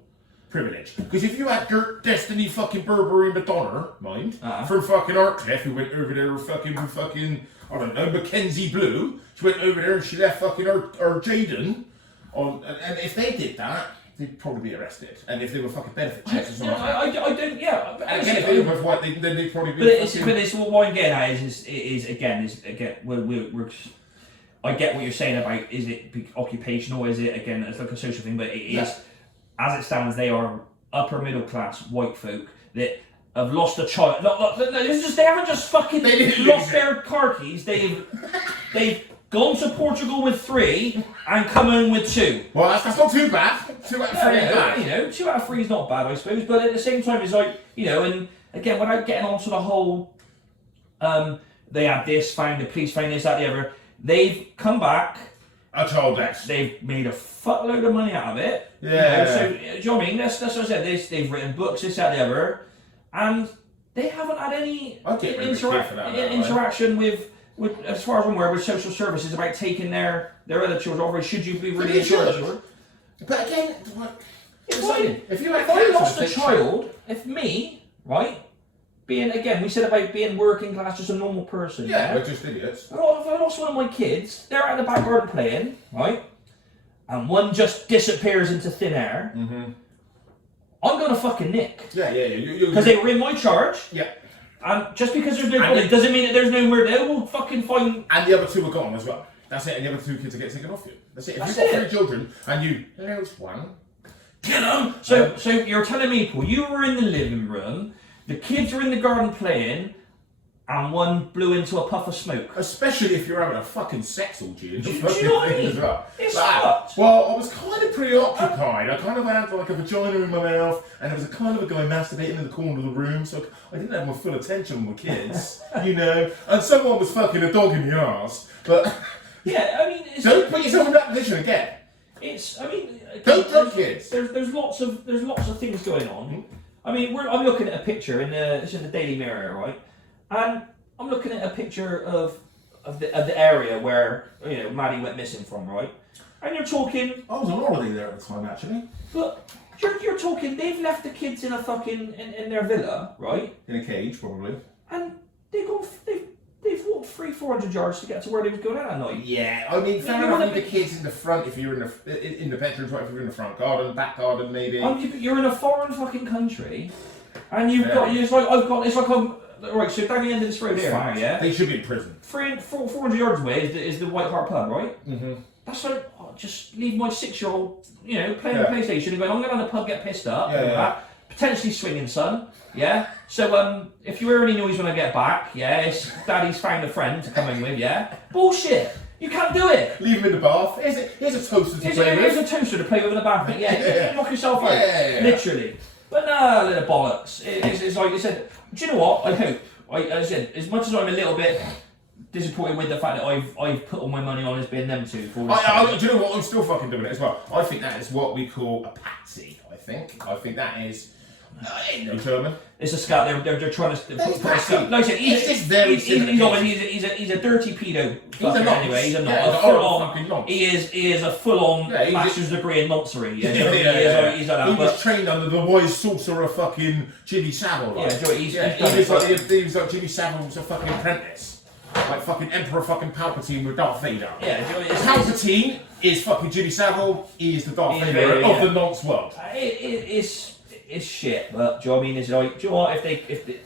privilege. Because if you had Destiny fucking Burberry Madonna, mind, from fucking Artcliffe, who went over there with fucking I don't know, Mackenzie Blue, she went over there and she left fucking her Jaden on, and if they did that, they'd probably be arrested. And if they were fucking benefit checks or something. I don't. Yeah. And again, if they were white, then they'd probably be. But it's what I'm getting at is again we're I get what you're saying about is it occupational, is it again it's like a social thing, but it is as it stands they are upper middle class white folk that have lost a child. They haven't just fucking lost their car keys. They've gone to Portugal with 3 and come home with 2. Well, that's not too bad. 2 out of 3 is bad. You know, 2 out of 3 is not bad, I suppose. But at the same time, it's like, you know, and again, without getting onto the whole, they had this, the police found this, that, the other. They've come back. A child death. They've made a fuckload of money out of it. Yeah. You know, so, do you know what I mean? That's what I said. They've written books, this, that, the other. And they haven't had any interaction with, as far as I'm aware, with social services about taking their other children over. Should you be really in charge? But again, if I lost a child, if me, right, being again, we said about being working class, just a normal person. Yeah, we're just idiots. If I lost one of my kids, they're out in the back garden playing, right, and one just disappears into thin air. Mm-hmm. I'm gonna fucking nick. Yeah. Because they were in my charge. Yeah. And just because there's no body doesn't mean that there's no murder. They will fucking find. And the other 2 are gone as well. That's it. And the other 2 kids are getting taken off you. That's it. If you've got 3 children and you lose one, get them. So you're telling me, Paul, you were in the living room, the kids were in the garden playing, and one blew into a puff of smoke. Especially if you're having a fucking sex orgy and do you know what I mean? as well. It's fucked. Well, I was kind of preoccupied. I kind of had like a vagina in my mouth, and there was a kind of a guy masturbating in the corner of the room, so I didn't have my full attention on my kids, you know. And someone was fucking a dog in the arse, but yeah, I mean, don't put yourself in that position again. Don't drug kids. There's lots of things going on. Mm-hmm. I mean, I'm looking at a picture it's in the Daily Mirror, right? And I'm looking at a picture of the area where Maddie went missing from, right? And you're talking. I was on holiday there at the time, actually. But you're talking. They've left the kids in a fucking in their villa, right? In a cage, probably. And they've walked 300-400 yards to get to where they was going at night. Yeah, I mean, fair enough. Leave the kids in the front if you're in the bedroom, if you're in the front garden, back garden, maybe. You're in a foreign fucking country, and you've got. It's like right, so down the end of this road here, now, yeah? They should be in prison. 400 yards away is the White Hart pub, right? Mm-hmm. That's like, just leave my 6-year-old, playing the PlayStation and going, I'm going to the pub, get pissed up, that. Potentially swinging, son. Yeah? So, if you hear any noise when I get back, it's Daddy's found a friend to come in with, yeah? Bullshit! You can't do it! Leave him in the bath. Here's a toaster to play with. Here's a toaster to play with in the bathroom. Yeah, knock yourself out. Literally. But no, little bollocks. It's like, it said, do you know what? I hope. I said, as much as I'm a little bit disappointed with the fact that I've put all my money on as being them two. Do you know what? I'm still fucking doing it as well. I think that is what we call a patsy. I think that is. Ain't no German. It's a scat. They're trying to put a scat. Like I said, he's a dirty pedo. He's a nonce. Anyway, he's a Yeah, full on. He is a full on bachelor's degree in noncery. He's he was trained under the wise sorcerer fucking Jimmy Savile. Like. He was like Jimmy Savile's a fucking apprentice. Like fucking Emperor fucking Palpatine with Darth Vader. Yeah, Palpatine is fucking Jimmy Savile. He is the Darth Vader of the nonce world. It's shit, but do you know what I mean? It's like, do you know what? If it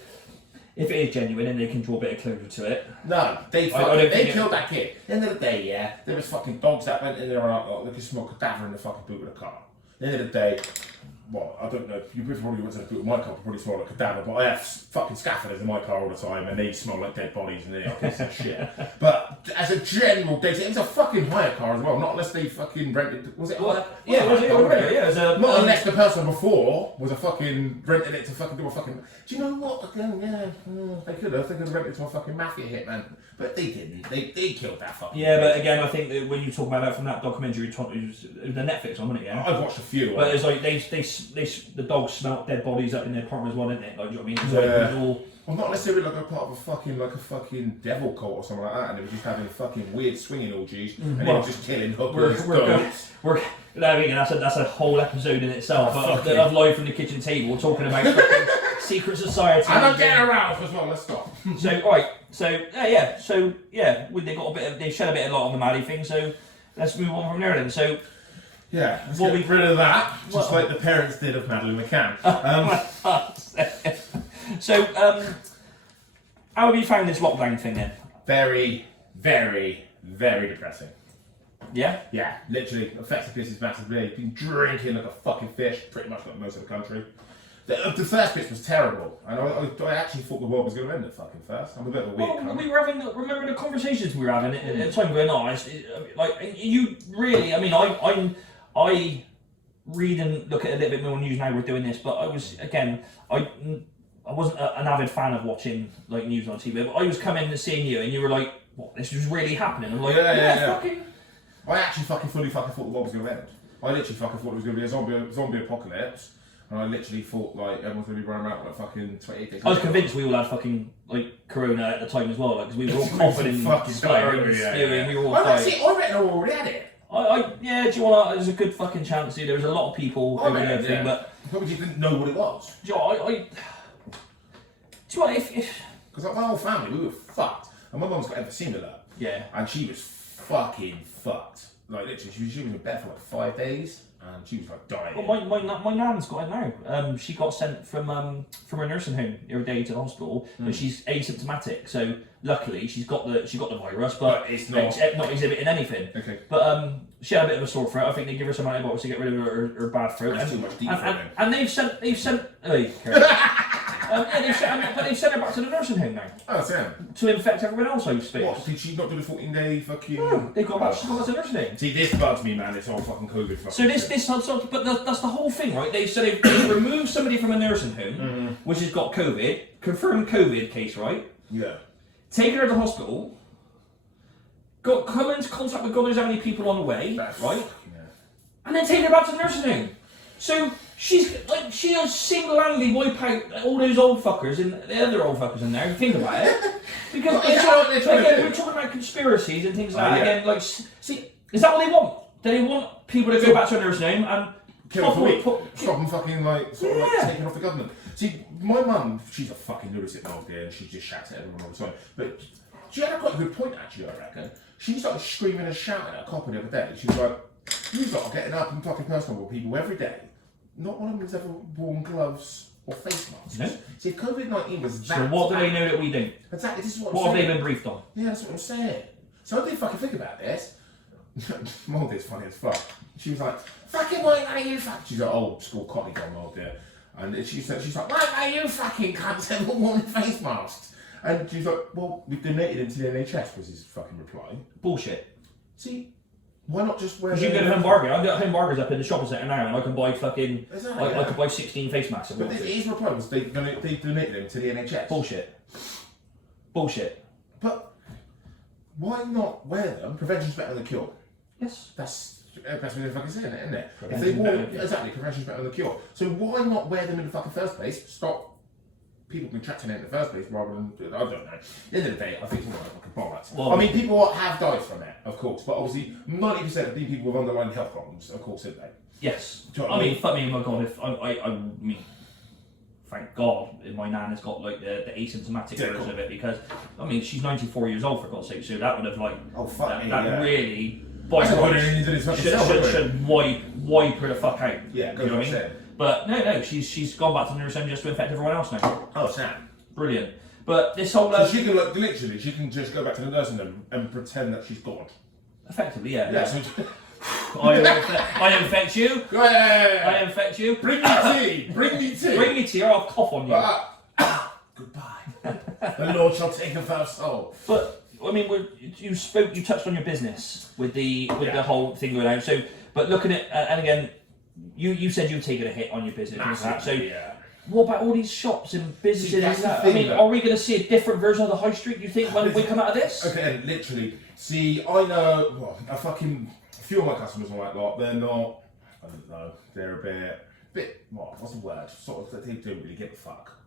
is genuine and they can draw a bit of closure to it. No, they killed that kid. At the end of the day, there was fucking dogs that went in there and like, they could smell cadaver in the fucking boot of the car. At the end of the day, well, I don't know, you probably went to the boot of my car, probably smell like cadaver, but I have fucking scaffolders in my car all the time and they smell like dead bodies and they're piece of shit. But as a general data, it was a fucking hire car as well, not unless they fucking rented, was it? Not unless the person before was a fucking, rented it to fucking do a fucking, do you know what, again, they could have rented it to a fucking mafia hitman, but they didn't, they killed that fucking but again, I think that when you talk about that from that documentary, it was the Netflix one, wasn't it, yeah? I've watched a few. But it's like, the dogs smelt dead bodies up in their apartment as well, didn't it? Like, do you know what I mean? It was all... Well, not necessarily like a part of a fucking devil cult or something like that, and they were just having fucking weird swinging orgies, and they were just killing hookers. That's a whole episode in itself of Live from the Kitchen Table, talking about fucking secret society. And I'm getting around as well. Let's stop. They shed a bit of light on the Maddie thing. So let's move on from there then. So. Yeah, let's get rid of that, just like the parents did of Madeline McCann. So, how have you found this lockdown thing then? Very, very, very depressing. Yeah? Yeah, literally affected business massively. Been drinking like a fucking fish, pretty much like most of the country. The first bit was terrible, and I actually thought the world was going to end at fucking first. I'm a bit of a weird cunt. We were having, remember the conversations we were having at the time going on? Like, you really, I mean, I read and look at a little bit more news now we're doing this, but I was, again, I wasn't an avid fan of watching like news on TV, but I was coming and seeing you and you were like, what, this was really happening? I'm like, fucking... I actually fully thought the world was going to end. I literally thought it was going to be a zombie apocalypse, and I literally thought like everyone's going to be running around like fucking 28 days. I was convinced we all had fucking like corona at the time as well, like because we were all coughing and stuttering and spewing. We were all I reckon I already had it. Do you want to, there's a good fucking chance, dude. There was a lot of people over and everything, but... Probably just didn't know what it was. Do you know what, if... Because like my whole family, we were fucked. And my mum's got emphysema that. Yeah. And she was fucking fucked. Like literally, she was in bed for like 5 days, and she was like dying. Well, my nan's got it now. She got sent from her nursing home the other day to the hospital, but she's asymptomatic. So luckily, she got the virus, but it's not exhibiting anything. Okay. But she had a bit of a sore throat. I think they give her some antibiotics to get rid of her bad throat. That's too much deep throat. And they've sent. But they've sent her back to the nursing home now. Oh, Sam. To infect everyone else, I suppose. What? Did she not do the 14-day fucking... No, they've got back to the nursing home. See, this bugs me, man. It's all fucking COVID fucking So that's the whole thing, right? They've removed somebody from a nursing home, which has got COVID, confirmed COVID case, right? Yeah. Taken her to hospital, come into contact with God knows how many people on the way, right? Yeah. And then taken her back to the nursing home. So she has single-handedly wiped out all those old fuckers and the other old fuckers in there. If you think about it, because we're talking about conspiracies and things like that. Again, like, see, is that what they want? Do they want people to go back to a nursing home and kill them for a week? Stop them fucking like taking off the government. See, my mum, she's a fucking lunatic old dear, and she just shouts at everyone all the time. But she had a quite good point actually, I reckon. She started screaming and shouting at a copper the other day. She was like, "You lot are getting up and fucking personal with people every day. Not one of them has ever worn gloves or face masks. No. See, if COVID-19 was that... So what do they know that we don't? Exactly, this is what What I'm have saying. they been briefed on? Yeah, that's what I'm saying. So I did fucking think about this. Mum is funny as fuck. She was like, fucking why are you fucking... She's like old school cockney girl, old dear. And she's like, why are you fucking cunts have all worn face masks? And she's like, well, we've donated them to the NHS, was his fucking reply. Bullshit. See, why not just wear... Because you can go to Home Bargain. I've got Home Bargains up in the shopping centre now, and I can buy fucking... Exactly, I could buy 16 face masks. But his reply was they donated them to the NHS. Bullshit. Bullshit. But why not wear them? Prevention's better than cure. Yes. That's what they're fucking saying, isn't it? If they Prevention's wore, better than cure. exactly, prevention's better than the cure. So why not wear them in the fucking first place? Stop people contracting it in the first place rather than, I don't know. At the end of the day, I think it's more like bollocks. Well, I mean, people have died from it, of course, but obviously 90% of the people with underlying health problems, of course, didn't they? Yes. Do you know what I I mean, mean? fuck me, my God, if I mean, thank God, my nan has got like the asymptomatic Yeah, version cool. of it, because I mean she's 94 years old for God's sake, so that would have like Oh, fuck that, me, that yeah. really by That's what God, they did his fucking self, wouldn't should wipe her the fuck out. Yeah, you go know what I for mean? it. But no, she's gone back to nursing just to infect everyone else now. Oh, Sam. Brilliant. But this whole So she can, like, literally, she can just go back to the nursing home and pretend that she's God. effectively, yeah. Yeah, so... I infect you. I infect you. Bring me tea! Bring me tea! Bring me tea, or I'll cough on you. Goodbye. The Lord shall take of our soul. But I mean, you touched on your business with the whole thing going out. So, but looking at and again, you said you've taken a hit on your business. And that. So, yeah. what about all these shops and businesses? See, that's and the that? thing, I mean, though. are we going to see a different version of the high street? You think when we come out of this? Okay, literally. See, I know, well, a few of my customers are like, they're not, I don't know, they're a bit, what's the word? Sort of, they don't really give a fuck.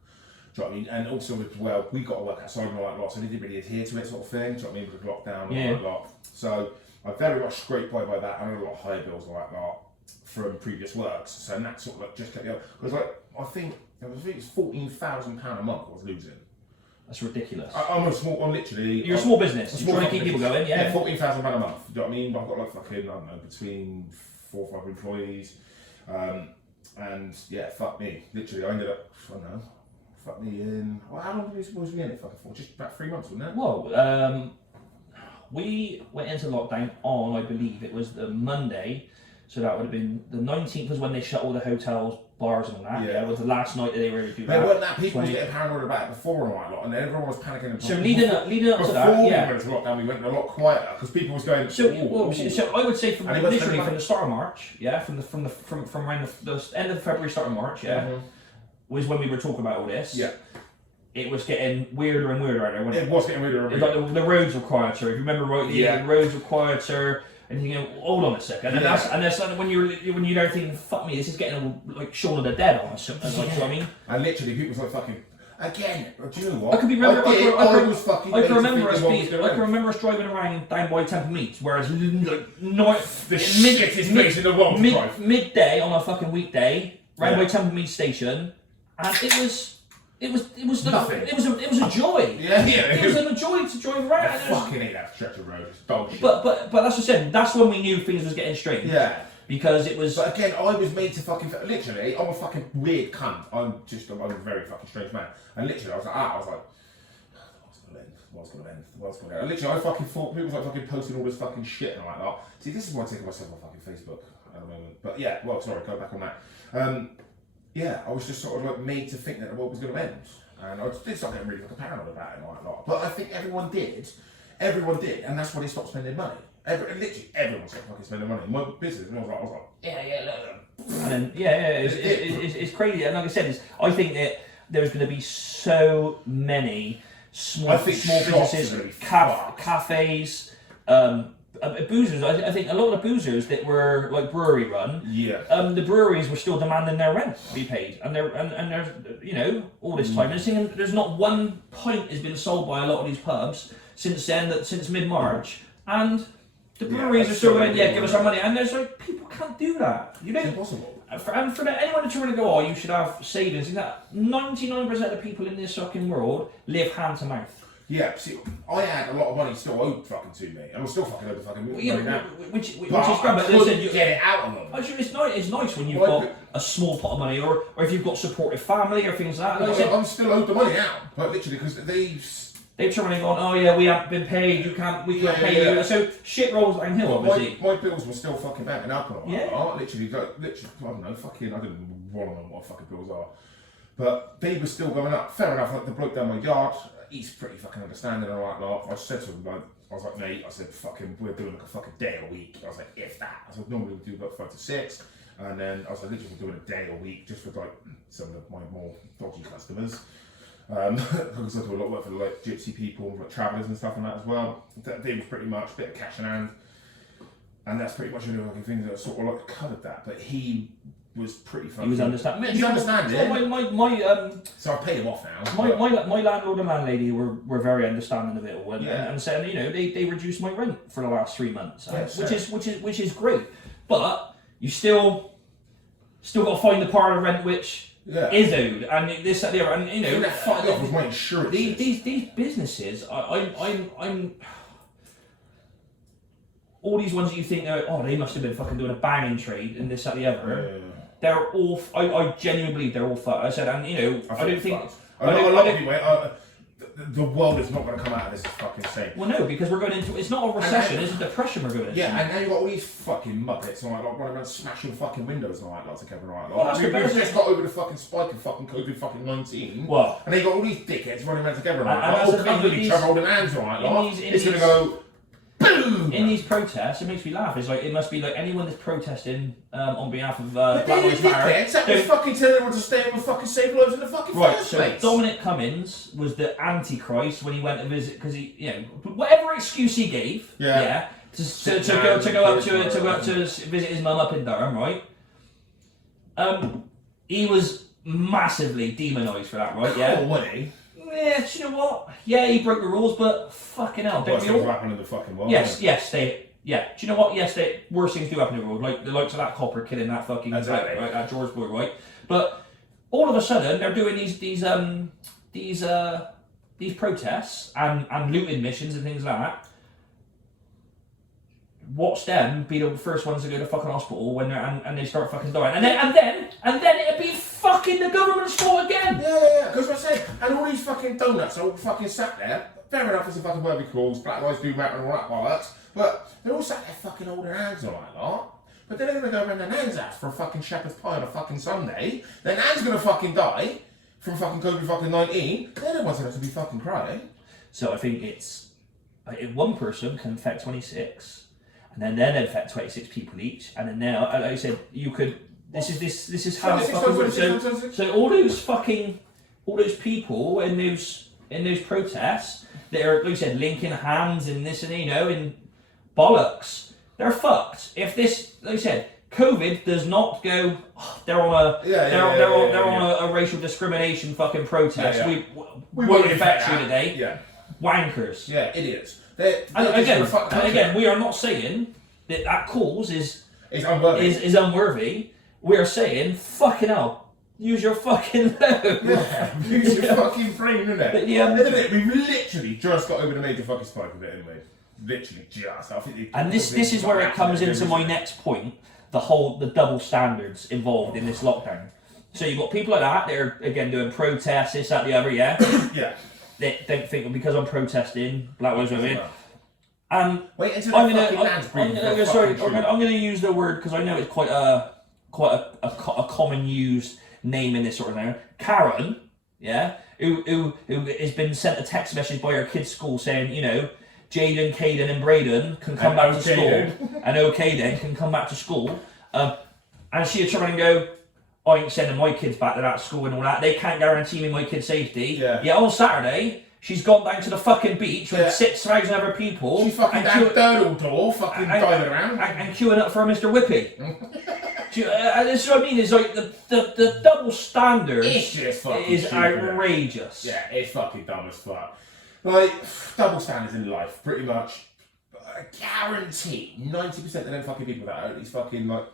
Do you know what I mean? And also, as well, we got to work outside and all that lot, so they didn't really adhere to it, sort of thing. Do you know what I mean? With lockdown and all that lot. So I very much scraped by that. I know a lot of higher bills and all that lot from previous works. So that sort of like just kept me up. Because like, I think it's £14,000 a month I was losing. That's ridiculous. I'm a small, literally. You're a small business. You're trying to keep people going, yeah. £14,000 a month. Do you know what I mean? I've got like fucking, I don't know, between 4 or 5 employees. And yeah, fuck me. Literally, I ended up, I don't know, fuck me in. Well, how long were we supposed to be in it fucking for? Just about 3 months, wasn't it? Well, we went into lockdown on, I believe, it was the Monday. So that would have been the 19th was when they shut all the hotels, bars and all that. Yeah. It was the last night that they were able to do There that. weren't that people was 20 getting paranoid about it before and all that lot, and everyone was panicking. And So leading up to before that, we yeah. went into lockdown, we went a lot quieter because people was going. So, "Ooh, ooh." so I would say from And it was literally like- from the start of March, yeah, from around the end of February, start of March, yeah, Mhm. was when we were talking about all this. Yeah. It was getting weirder and weirder out there. Wasn't It was getting rid of it? Like the roads were quieter. If you remember rightly, Yeah. the roads were quieter. And you go, hold on a second, and Yeah. that's like when you're there thinking, fuck me, this is getting all, like Shaun of the Dead on us. Like, you know what I mean? And literally, people was like fucking. Again, do you know what? I could be remember. I was fucking. I made can to remember think us that what was being. going I can on. remember us driving around down by Temple Meads, whereas like north The shittest place in the world to drive. midday on a fucking weekday, round Yeah. by Temple Meads station, and it was Nothing. It was a joy. Yeah, It was a joy to drive around. I and it was- fucking hate that stretch of road. It's dog shit. But that's what I said. That's when we knew things was getting strange. Yeah. Because it was. But again, I was made to fucking. Literally, I'm a fucking weird cunt. I'm a very fucking strange man. And literally, I was like, what's gonna end? And literally, I fucking thought people was like fucking posting all this fucking shit and I'm like, oh, see, this is why I'm taking myself on fucking Facebook at the moment. But yeah, well, sorry, go back on that. Yeah, I was just sort of like made to think that the world was gonna end. And I did start getting really fucking paranoid about it and all that lot. But I think everyone did, and that's why they stopped spending money. Literally, everyone stopped fucking spending money. My business, and I was like, yeah, look. And then, it's crazy. And like I said, I think that there's going to be so many small shops businesses, are gonna be cafes, boozers. I think a lot of the boozers that were like brewery run, the breweries were still demanding their rent to be paid, and there's all this time. There's not one pint has been sold by a lot of these pubs since then, since mid-March, and the breweries are still going, give us our money, and there's like people can't do that. You It's don't. impossible. And for anyone that's trying to go, you should have savings. That 99% of the people in this fucking world live hand to mouth. Yeah, see, I had a lot of money still owed fucking to me, and I'm still fucking owed the fucking money now. Which is but great. I couldn't get it out of them. It's nice when you've got a small pot of money, or if you've got supportive family or things like that. I'm still owed the money out, but literally because they've turned around and gone, oh yeah, we haven't been paid. We can't pay you. So shit rolls downhill, obviously. My bills were still fucking backing up on it. Yeah. Literally, I don't know, fucking, I don't want to know what fucking bills are. But they were still going up. Fair enough, like the bloke down my yard, he's pretty fucking understanding and all that lot. I said to him, like, I was like, mate, I said, fucking, we're doing like a fucking day a week. I was like, if that. I said, normally we do about 5 to 6. And then I was like, literally, we're doing a day a week just for like some of my more dodgy customers. Because I do a lot of work for like gypsy people, like travellers and stuff like that as well. They was pretty much a bit of cash in hand. And that's pretty much the only thing that sort of like covered that. But he was pretty fucking... He was understanding. He's understanding. So I pay him off now. My landlord and landlady were very understanding of it all, and saying, you know, they reduced my rent for the last 3 months, which is great. But you still got to find the part of rent which is owed, and this, that, the other, and you know, that fucked off with my insurance. These businesses, I'm all these ones that you think are, oh, they must have been fucking doing a banging trade and this, that, the other. They're all. I genuinely believe they're all fucked. I said, and you know, I don't think. The world is not going to come out of this fucking same. Well, no, because we're going into. It's not a recession. It's a depression we're going into. Yeah, and now you've got all these fucking muppets and like running around smashing fucking windows and all that lot together and all that lot. We've just got over the fucking spike of fucking COVID fucking 19. What? And then you got all these dickheads running around together and all that lot. All coming with each other holding hands and all that lot. It's going to go. Boom! In these protests, it makes me laugh. It's like it must be like anyone that's protesting on behalf of Black Lives Matter. That was fucking telling everyone to stay and fucking save lives in the fucking first place. Dominic Cummings was the Antichrist when he went to visit because he, you know, whatever excuse he gave, to go up to visit his mum up in Durham, right? He was massively demonised for that, right? Yeah. Oh, was he? Yeah, do you know what? Yeah, he broke the rules, but fucking hell, worst things happen in the fucking world. Yes, do you know what? Yes, worse things do happen in the world, like the likes of that copper killing that fucking guy, right? That George boy, right? But all of a sudden, they're doing these protests and looting missions and things like that. Watch them be the first ones to go to fucking hospital when they're and they start fucking dying, and then it'd be fucking the government's fault again. Yeah. Because I said, and all these fucking donuts are all fucking sat there. Fair enough, it's a fucking word we calls, Black Lives Do Matter and all that bollocks, but they're all sat there fucking holding hands and all that lot. But then they're gonna go around their nan's house for a fucking shepherd's pie on a fucking Sunday. Their nan's gonna fucking die from fucking COVID fucking 19. They're the ones that have to be fucking crying. So I think it's if one person can infect 26. And then infect 26 people each, and then now, like I said, you could. This is how it fucking works. So all those people in those protests that are, like you said, linking hands and this and you know, and bollocks, they're fucked. If this, like I said, COVID does not go. Oh, they're on a racial discrimination fucking protest. We won't infect you today. Yeah. Wankers. Yeah, idiots. Again, we are not saying that cause is unworthy. We are saying, fucking hell, use your fucking load. Yeah, use your fucking brain, innit? We've literally just got over the major fucking spike of it, anyway. Literally just. And this is where it comes into my next point, the double standards involved in this lockdown. So you've got people like that are, again, doing protests, this, that, the other, yeah? Yeah. They don't think because I'm protesting, Black Lives Matter. Wait until I'm gonna use the word because I know it's quite a common used name in this sort of thing. Karen, who has been sent a text message by her kid's school saying, you know, Jaden, Caden, and Braden can come back to school, and Caden can come back to school, and she would try and go, I ain't sending my kids back to that school and all that. They can't guarantee me my kid's safety. Yeah, on Saturday, she's gone down to the fucking beach with 6,000 other people. She's fucking down Durdle fucking diving around. And queuing up for a Mr. Whippy. That's what I mean, it's like the double standard is outrageous. Yeah, it's fucking dumb as fuck. Like, double standards in life, pretty much, I guarantee 90% of them fucking people that are these fucking, like,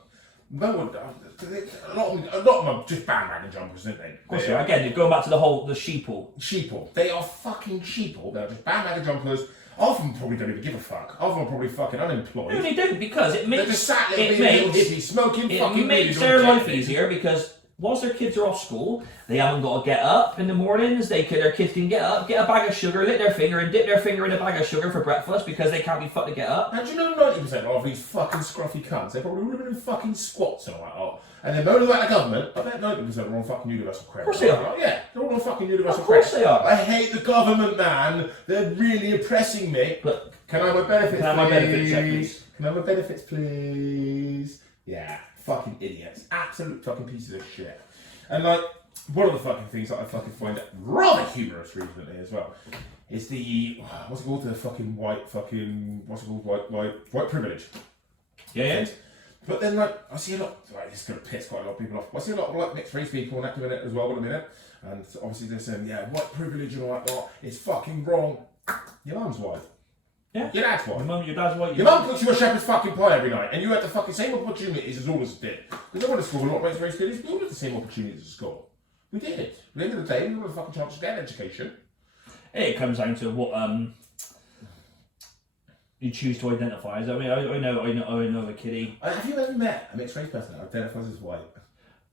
no one. A lot of them are just bandwagon jumpers, aren't they? Of course, yeah. Again, going back to the sheeple. Sheeple. They are fucking sheeple. They're just bandwagon jumpers. Half of them probably don't even give a fuck. Half of them are probably fucking unemployed. No, they don't, because it makes... They're just sat there being little hippies, smoking fucking It makes their life easier, because whilst their kids are off school, they haven't got to get up in the mornings. Their kids can get up, get a bag of sugar, lick their finger, and dip their finger in a bag of sugar for breakfast because they can't be fucked to get up. And do you know 90% of these fucking scruffy cunts, they probably would have been in fucking squats and all that lot. And they're moaning about the government. I bet 90% are on fucking universal credit. Of course they are. Like, yeah, they're all on fucking universal credit. Of course they are. I hate the government, man. They're really oppressing me. But can I have my benefits, can I have my benefits, yeah, please? Can I have my benefits, please? Yeah, fucking idiots. Absolute fucking pieces of shit. And like, one of the fucking things that I fucking find rather humorous recently as well is the, what's it called, the fucking white privilege. Yeah. But then, like, I see a lot, like, this is going to piss quite a lot of people off. I see a lot of, like, mixed race people and active in it as well, in a minute. And obviously they're saying, yeah, white privilege and all that lot, it's fucking wrong. Your mum's white. Yeah. Your dad's white. Your dad's white. Your mum cooks you a shepherd's fucking pie every night, and you had the fucking same opportunities as all of us did. Because I went to school, a lot of mixed race kids, we all had the same opportunities at school. We did. At the end of the day, we all had a fucking chance to get an education. It comes down to what you choose to identify as. I mean, I know a kiddie. Have you ever met a mixed race person that identifies as white?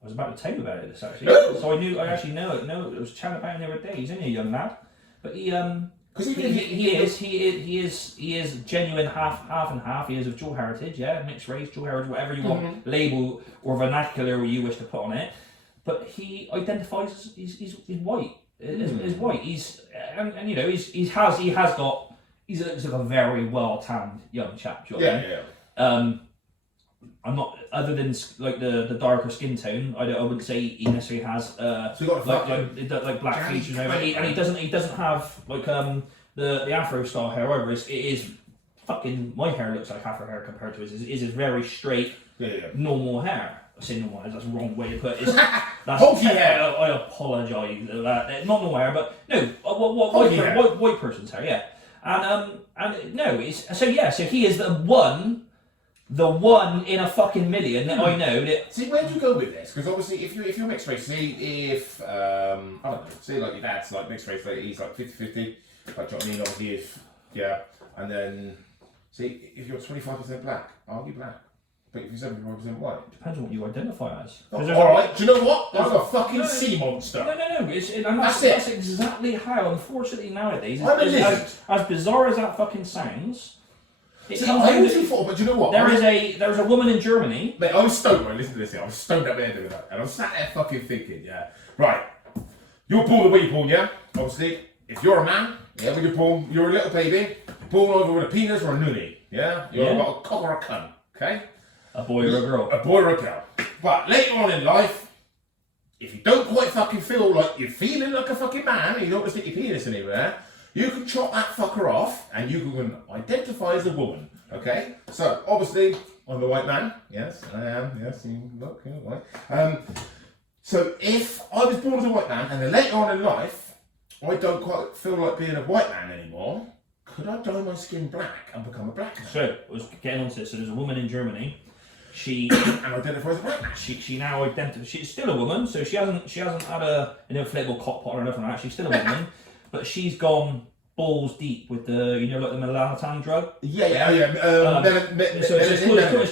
I was about to tell you about this actually. No. So I actually know it. No, it was chatting about him the other day. He's only a young lad, but he is genuine half and half. He is of dual heritage, yeah, mixed race, dual heritage, whatever you want label or vernacular you wish to put on it. But he identifies as he's white. Is white. He's and you know he's like a very well tanned young chap. Do you know what I mean? I'm not, other than like the darker skin tone, I wouldn't say he necessarily has like black features, and he doesn't have like the Afro style hair. However, it is fucking, my hair looks like Afro hair compared to his. It is very straight, normal hair. I say normal hair, that's the wrong way to put it. That's Hulky hair. I apologise. Not normal hair, but no, white person's hair, yeah. And no, it's so he is the one in a fucking million that I know that. See, where do you go with this? Because obviously, if you're mixed race, say if I don't know, say like your dad's like mixed race, like he's like 50-50, like, do you know what I mean? Obviously, and then see if you're 25% black, I'll be black. But if you're 75% white, Depends on what you identify as. Alright, do you know what? I'm a fucking sea monster. No. That's exactly how, unfortunately, nowadays, I'm a lizard. As bizarre as that fucking sounds. I always thought, but do you know what? There is a woman in Germany. Mate, I was stoned when I listened to this. I was stoned up there doing that, and I was sat there fucking thinking, right. You're born the way you're born, yeah. Obviously, if you're a man, when you're born, you're a little baby. You're born over with a penis or a noonie, yeah. You're got a cock or a cunt, okay. A boy or a girl. A boy or a girl. But later on in life, if you don't quite fucking feel like you're feeling like a fucking man, and you don't want to stick your penis anywhere, you can chop that fucker off, and you can identify as a woman. Okay? So, obviously, I'm a white man. Yes, I am. Yes, you look, you're white. So, if I was born as a white man, and then later on in life, I don't quite feel like being a white man anymore, could I dye my skin black and become a black man? So, I was getting onto this. So, there's a woman in Germany. She and identifies as a black man. She now identifies. She's still a woman, so she hasn't had an inflatable cock pot or anything like that. She's still a woman, but she's gone balls deep with the like the melanotan drug. It's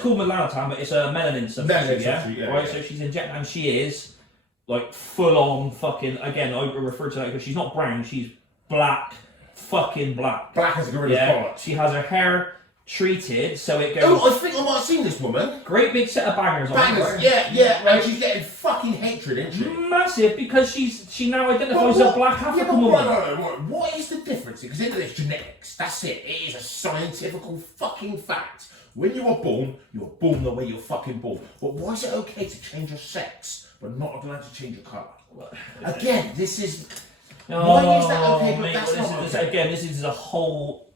called melanotan, but it's a melanin substitute. Right. So she's injecting, and she is like full on fucking. Again, I refer to that because she's not brown. She's black, fucking black. Black as a gorilla's bollocks. She has her hair treated, so it goes. Oh, I think I might have seen this woman. Great big set of bangers. Bangers, yeah. Right. And she's getting fucking hatred, isn't she? Massive, because she now identifies as a black African woman. What is the difference? Because it's genetics. That's it. It is a scientific fucking fact. When you are born the way you're fucking born. But why is it okay to change your sex, but not allowed to change your colour? Again, this is. Why is that okay? But that's not okay. Again, this is a whole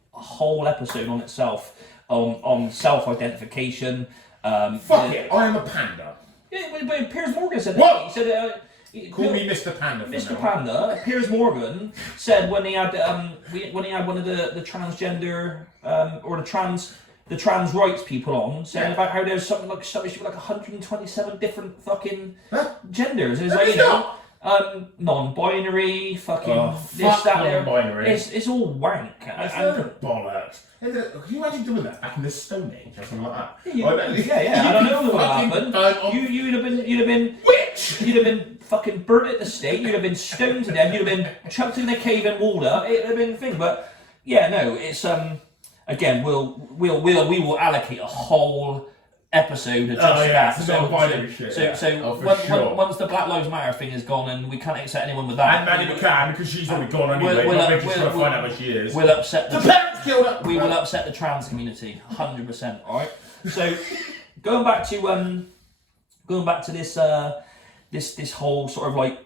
episode on itself. On self-identification. Fuck it, I am a panda. Yeah, but Piers Morgan said what? That. He said, call me Mr. Panda. Mr. Panda. Piers Morgan said when he had one of the transgender or the trans the trans rights people on, saying about how there's something like 127 different fucking genders. And it's like, you know, non-binary, fucking this, that, non-binary. It's all wank. It's bollocks. Can you imagine doing that back in the Stone Age or something like that? Yeah. I don't know what happened. You'd have been Witch! You'd have been fucking burnt at the stake. You'd have been stoned to death. You'd have been chucked in a cave and walled up. It'd have been a thing. But yeah, no, it's again, we will allocate a whole episode of just that. So once the Black Lives Matter thing is gone and we can't accept anyone with that, and Maddie McCann, because she's already gone anyway. We'll find out where she is. We'll upset the parents killed her. We will upset the trans community, 100%. All right. So going back to this whole sort of like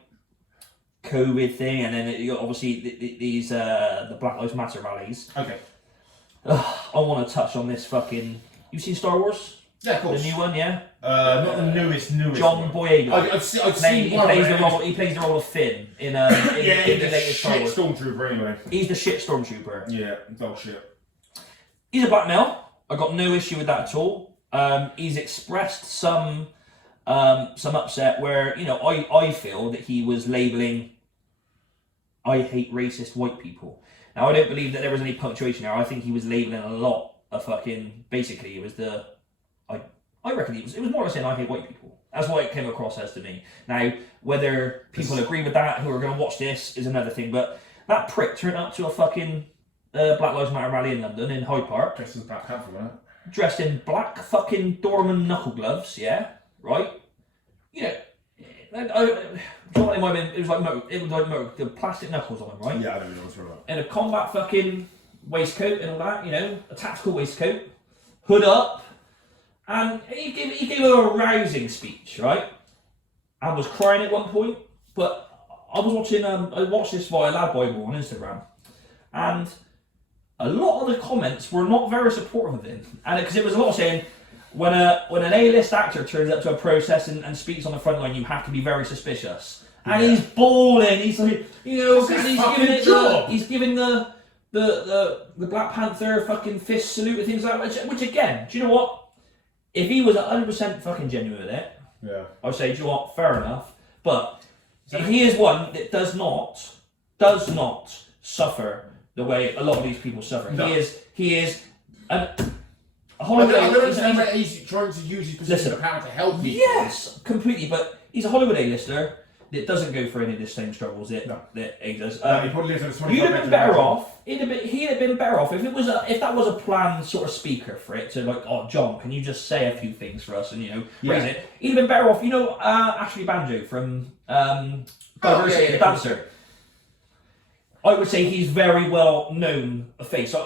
COVID thing, and then obviously these the Black Lives Matter rallies. Okay. I want to touch on this fucking. You seen Star Wars? Yeah, of course. The new one, yeah. Not the newest. John Boyega. I've seen one. He plays the role of Finn in the latest Star Wars. Stormtrooper anyway. He's the shit stormtrooper. Yeah, dog shit. He's a black male. I got no issue with that at all. He's expressed some upset where, you know, I feel that he was labelling I hate racist white people. Now I don't believe that there was any punctuation there. I think he was labelling a lot of fucking, basically it was I reckon it was more like saying I hate white people. That's what it came across as to me. Now, whether people agree with that who are going to watch this is another thing, but that prick turned up to a fucking Black Lives Matter rally in London, in Hyde Park. Dressed as a Black Panther, wasn't it? Dressed in black fucking Dorman knuckle gloves, yeah? Right? You know, it was like the plastic knuckles on him, right? Yeah, I don't know what's wrong. And a combat fucking waistcoat and all that, you know, a tactical waistcoat, hood up, and he gave a rousing speech, right? And was crying at one point. But I watched this via Lad Bible on Instagram, and a lot of the comments were not very supportive of him, and because it was a lot of saying, when an A-list actor turns up to a process and speaks on the front line, you have to be very suspicious. And he's bawling. He's like, you know, because he's giving the Black Panther fucking fist salute and things like that. Which again, do you know what? If he was 100% fucking genuine with it, I would say, do you know what? Fair enough. But he is one that does not suffer the way a lot of these people suffer. No. He is a Hollywood. I don't understand that he's trying to use his position of power to help people. Yes, completely. But he's a Hollywood A-lister that doesn't go through any of the same struggles that he does. He probably lives on a 25 You'd have been better off. He'd have been better off if that was a planned sort of speaker for it to like, oh John, can you just say a few things for us and you know raise it. He'd have been better off. You know, Ashley Banjo from Diversity the Dancer. I would say he's very well known a face. So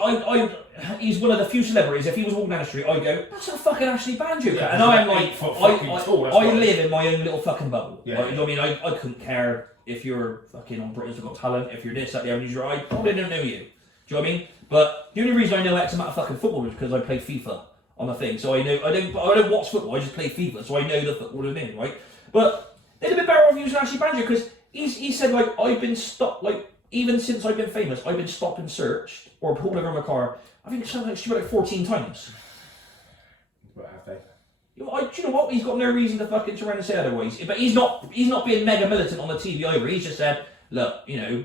he's one of the few celebrities. If he was walking down the street, I'd go, "That's a fucking Ashley Banjo." Yeah, and I'm like, I live in my own little fucking bubble. Yeah. Like, you know what I mean? I couldn't care if you're fucking on Britain's Got Talent, if you're this, that, the other. I probably don't know you. Do you know what I mean? But the only reason I know X amount of fucking football is because I play FIFA on the thing. So I don't watch football. I just play FIFA, so I know the footballer's name, right? But they'd have been better off using Ashley Banjo because he said like I've been stopped like. Even since I've been famous, I've been stopped and searched or pulled over in my car. I think something like 14 times. What have they? Do you know what? He's got no reason to fucking try and say otherwise. But he's not being mega militant on the TV either. He's just said, look, you know,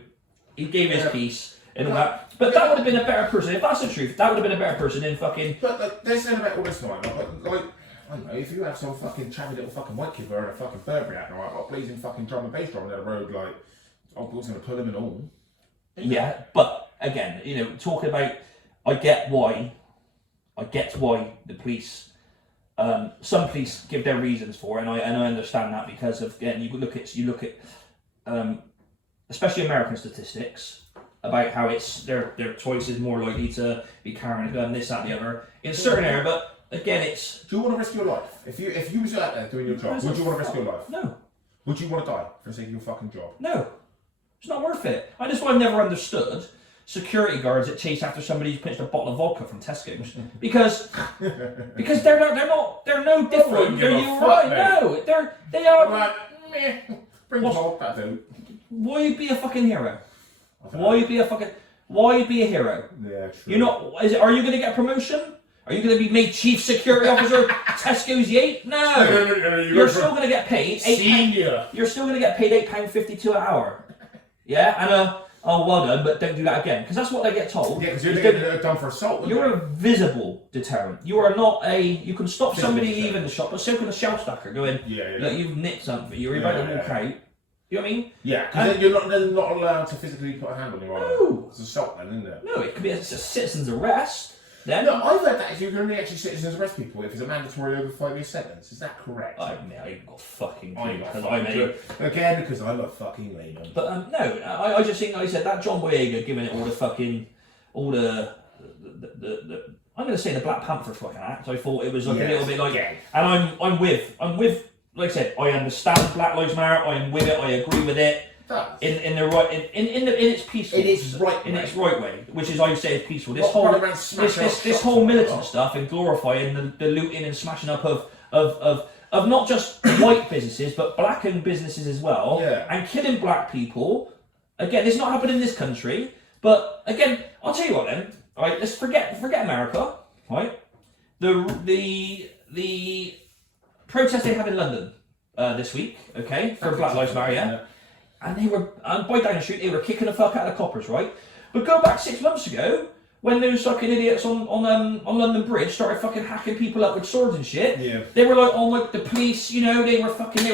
he gave his piece and all that. But that would have been a better person. If that's the truth, that would have been a better person than fucking. But like, they're saying about all this time, like I don't know, if you have some fucking chatty little fucking white kid wearing a fucking Burberry hat, right, got blazing fucking drum and bass drum down the road, like. I was going to pull him and all. Yeah, but again, you know, talking about, I get why the police, some police give their reasons for it, and I understand that because of, again, you look at, especially American statistics about how it's their choice is more likely to be carrying a gun, this, that, and the other in a certain area. But again, it's. Do you want to risk your life if you was out there doing your job? Would you want to risk your life? No. Would you want to die for the sake of your fucking job? No. It's not worth it. That's why I've never understood security guards that chase after somebody who's pitched a bottle of vodka from Tesco's because they're no different. You're right. No, they are. Right. Bring that out. Why be a fucking hero? Why be a hero? Yeah, true. You're not. Are you going to get a promotion? Are you going to be made chief security officer Tesco's Yate? No. You're still going to get paid senior. You're still going to get paid £8.52 an hour. Yeah, and oh, well done, but don't do that again, because that's what they get told. Yeah, because you're getting done for assault. You're a visible deterrent. You are not a. You can stop somebody leaving the shop, but so can a shelf stacker going. Look, you've nicked something. You're about to walk out. You know what I mean? Yeah, because they're not allowed to physically put a hand on your arm. No. It's assault then, isn't it? No, it could be a citizen's arrest. Then. No, I've heard that you can only actually citizens arrest people if it's a mandatory over 5-year sentence. Is that correct? I ain't got fucking clue, because I'm a fucking layman. But no, I just think, like I said, that John Boyega giving it all the I'm going to say the Black Panther fucking act. I thought it was like a little bit like, and I'm with, like I said, I understand Black Lives Matter. I'm with it. I agree with it. In its peaceful, in its right way, which is I say it's peaceful. This whole militant stuff and glorifying the looting and smashing up of not just white businesses but black owned businesses as well, and killing black people. Again, it's not happening in this country, but again, I'll tell you what then. All right, let's forget America. Right, the protest they had in London this week, okay, for Black Lives Matter, yeah. And they were, by down the street, they were kicking the fuck out of the coppers, right? But go back 6 months ago, when those fucking idiots on London Bridge started fucking hacking people up with swords and shit, they were like, oh my, the police, you know, they were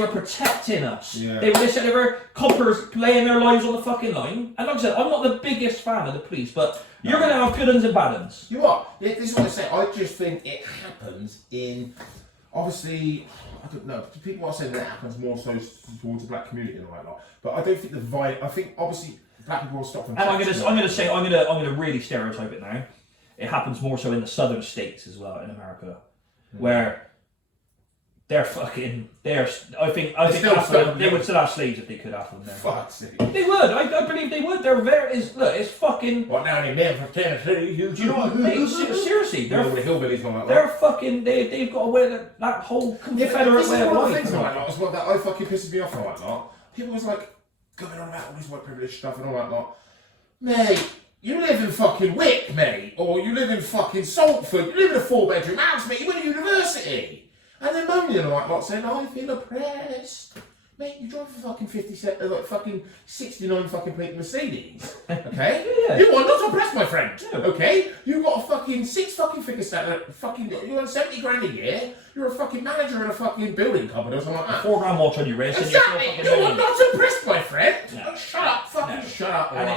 protecting us. Yeah. They were coppers laying their lives on the fucking line. And like I said, I'm not the biggest fan of the police, but you're going to have good uns and bad uns. You are. Yeah, this is what I say. I just think it happens in, obviously, I don't know. People are saying that it happens more so towards the black community and all that lot. But I don't think I think obviously black people will stop from. And I'm gonna really stereotype it now. It happens more so in the southern states as well in America, where they're fucking. I think they would still have slaves if they could have them there. Fuck's sake. They would. I believe they would. They're very. It's fucking. What now? Any men from Tennessee? Do you know what? Seriously, they're hillbillies on that. They're fucking. They've got to wear that whole Confederate way of life. Things like that as well that I fucking pisses me off on that lot. People was like going on about all this white privilege stuff and all that lot. Mate, you live in fucking Wick, mate, or you live in fucking Salford. You live in a 4-bedroom house, mate. You went to university. And then moaning and like saying, I feel oppressed. Mate, you drive a fucking 69 fucking plate Mercedes. Okay? You are not oppressed, my friend. No. Okay? You got a fucking 6 fucking figure set, you're on 70 grand a year. You're a fucking manager in a fucking building company or something like that. 4 grand watch on your wrist. Exactly. And you are not oppressed, my friend. No. Shut up. Shut up. And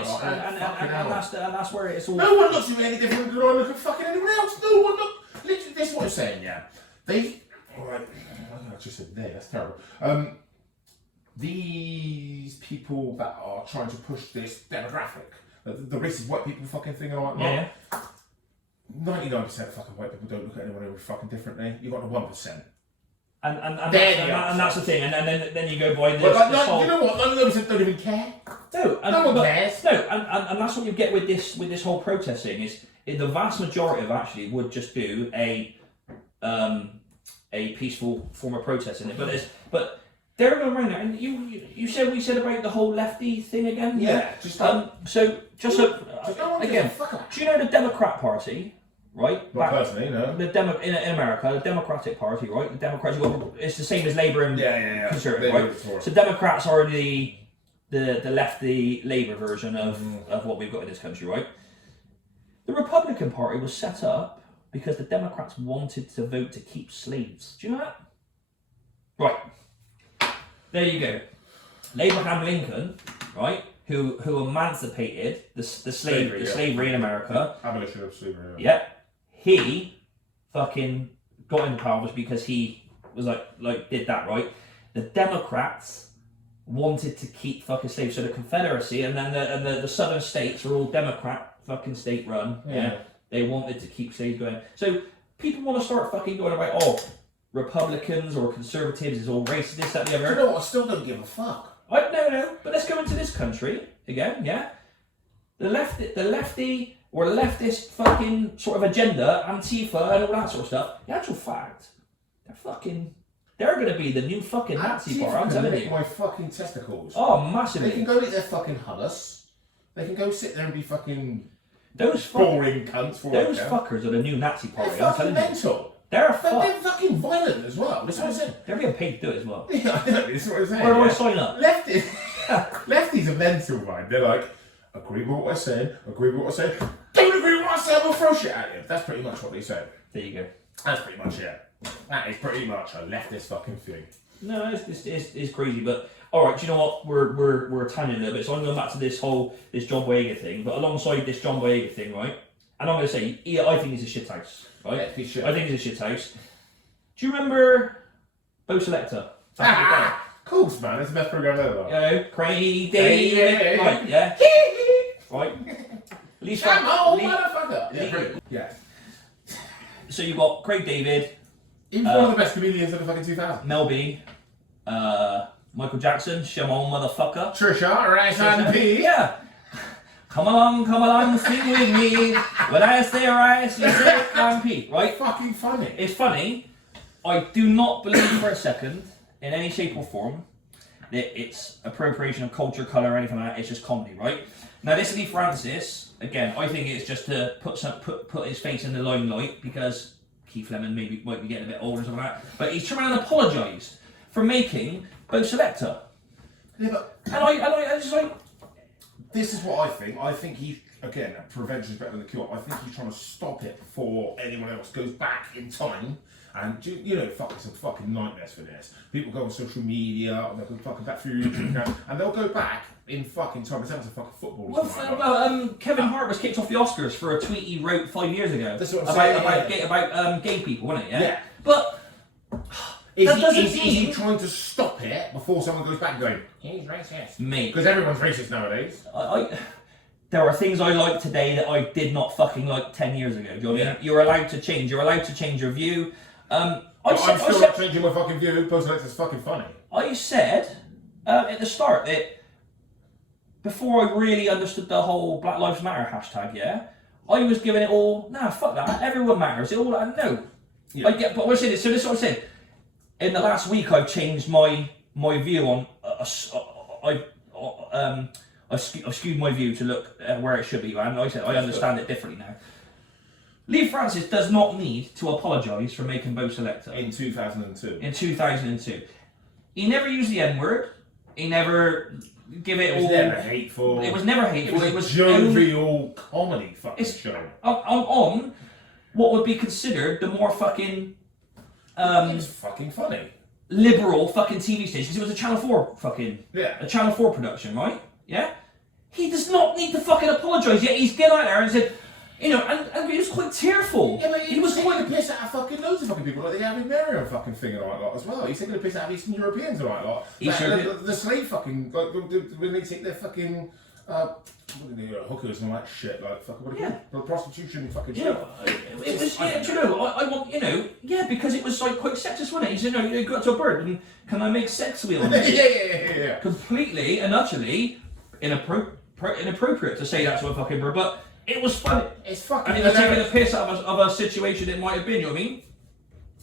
that's where it's all. No one looks at me any different than I look at fucking anyone else. No one look. Literally, this is what I'm saying, yeah. Alright, I just said there, that's terrible. These people that are trying to push this demographic, the racist white people fucking thing and all that, 99% of fucking white people don't look at anyone else fucking differently. You got the 1%. And that's the thing, and then you go by this. You know what? 99% don't even care. No, no one cares. No, and that's what you get with this whole protesting is the vast majority of actually would just do a peaceful form of protest in it, but they're going around there, and we said about the whole lefty thing again. Yeah. Again, do you know the Democrat Party, right? Not personally, no. In America, the Democratic Party, right? The Democrats, it's the same as Labour and Conservative, right? So Democrats are the lefty Labour version of what we've got in this country, right? The Republican Party was set up because the Democrats wanted to vote to keep slaves. Do you know that? Right. There you go. Abraham Lincoln, right, who emancipated the slavery in America. Abolition of slavery. Yeah. He fucking got into power because he was like did that, right? The Democrats wanted to keep fucking slaves. So the Confederacy and then the southern states are all Democrat fucking state run. Yeah. They wanted to keep slaves going. So people want to start fucking going about, Republicans or conservatives is all racist, this, that, and the other. You know what? I still don't give a fuck. No, but let's go into this country again, yeah? The lefty or leftist fucking sort of agenda, Antifa and all that sort of stuff, the actual fact, they're going to be the new fucking Nazi bar, I'm telling you. My fucking testicles. Oh, massively. They can go eat their fucking hummus. They can go sit there and be fucking Those boring cunts. Those fuckers are the new Nazi party. They're fucking mental. They're fucking violent as well. That's what I'm saying. They're being paid to do it as well. Yeah, I know. That's what I'm saying. Where do I sign up? Lefties are mental, right? They're like, agree with what I said. Agree with what I said. Don't agree with what I said. We'll throw shit at you. That's pretty much what they said. There you go. That's pretty much it. That is pretty much a leftist fucking thing. No, it's crazy, but alright, do you know what? We're tangent a little bit, so I'm going back to this John Boyega thing, but alongside this John Boyega thing, right? And I'm going to say, yeah, I think he's a shit house, right? Yeah, he should. I think he's a shit house. Do you remember Bo Selector? Of course, man. It's the best program ever. Yeah, Craig David. Right, yeah. Right. Come on, motherfucker. Yeah. So you've got Craig David. He's one of the best comedians of the fucking 2000s. Mel B. Michael Jackson. Shimon motherfucker. Trisha, Rice and P. Yeah. Come along, sing with me. When I say rice, you say R&P, right? Fucking funny. It's funny. I do not believe for a second, in any shape or form, that it's appropriation of culture, colour, or anything like that. It's just comedy, right? Now, this Lee Francis, again, I think it's just to put his face in the limelight because Keith Lemon might be getting a bit older or something like that. But he's turned around and apologised for making Bo Selector. Yeah, but and I just like... This is what I think. I think he's, again, prevention is better than the cure. I think he's trying to stop it before anyone else goes back in time. And, you know, fuck, it's a fucking nightmares for this. People go on social media, and they'll go fucking back through YouTube, and they'll go back in fucking time. It's happened to fucking football. Well, Kevin Hart was kicked off the Oscars for a tweet he wrote 5 years ago. That's what I'm saying. About gay people, wasn't it? Yeah. But... Is he trying to stop it before someone goes back and going, he's racist? Mate. Because everyone's racist nowadays. There are things I like today that I did not fucking like 10 years ago. Do you know what I mean? You're allowed to change. You're allowed to change your view. I'm still not changing my fucking view. Post-election's fucking funny. I said at the start that before I really understood the whole Black Lives Matter hashtag, yeah, I was giving it all, nah, fuck that. Everyone matters. It all, no. Yeah. But what I'm saying is, so this is what I'm saying. In the last week, I've changed my view on. I've skewed my view to look where it should be, and like I said I understand it differently now. Lee Francis does not need to apologise for making Bo Selector in 2002. In 2002, he never used the N-word. He never give it all. It was never hateful. It was never hateful. It was jovial comedy fucking show. On what would be considered the more fucking. It was fucking funny. Liberal fucking TV station because it was a Channel 4 fucking a Channel 4 production, right? Yeah. He does not need to fucking apologise. Yet he's get out there and said, you know, and he was quite tearful. Yeah, but he was taking the piss out of fucking loads of fucking people, like the Gavin Merriam fucking thing and all that lot as well. He's taking the piss out of Eastern Europeans and all that lot. The slave fucking when they take their fucking. Hookers and all that shit, like fucking prostitution, fucking shit. It was, do you know? I want, you know, because it was like quite sexist, wasn't it? He said, no, you go up to a bird and can I make sex with you? yeah. Completely and utterly inappropriate to say that to a fucking bird, but it was funny. It's fucking. And he was taking the piss out of a situation it might have been. You know what I mean?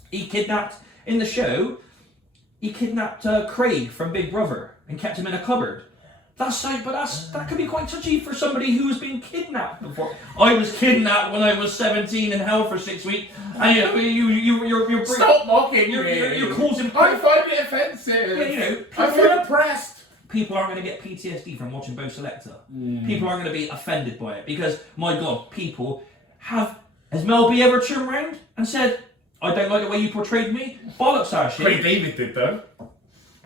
He kidnapped in the show. He kidnapped Craig from Big Brother and kept him in a cupboard. That could be quite touchy for somebody who has been kidnapped before. I was kidnapped when I was 17 and held for 6 weeks. And you're stop mocking you're causing. I find it offensive. Yeah, you know, I feel oppressed. People aren't going to get PTSD from watching Bo Selector. People aren't going to be offended by it because, my God, people have. Has Mel B ever turned around and said, "I don't like the way you portrayed me"? Bollocks, our shit. Craig David did though.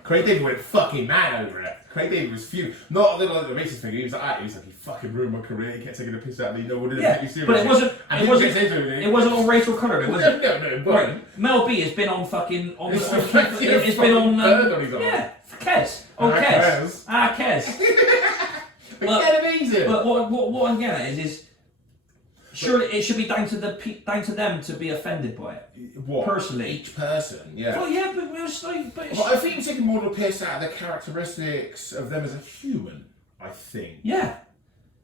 Craig David went fucking mad over it. Craig David was fuming. Not like the racist thing. He was like, he fucking ruined my career. He kept taking the piss out of me. No one didn't take you seriously. But it wasn't all racial colour. Was it? No. Right. Mel B has been on fucking it's been on Kes. Kes. But what I'm getting at is surely it should be down to them to be offended by it. What? Personally, each person, yeah. Well, yeah, but it was like. Well, I think you're taking more of a piss out of the characteristics of them as a human. I think. Yeah.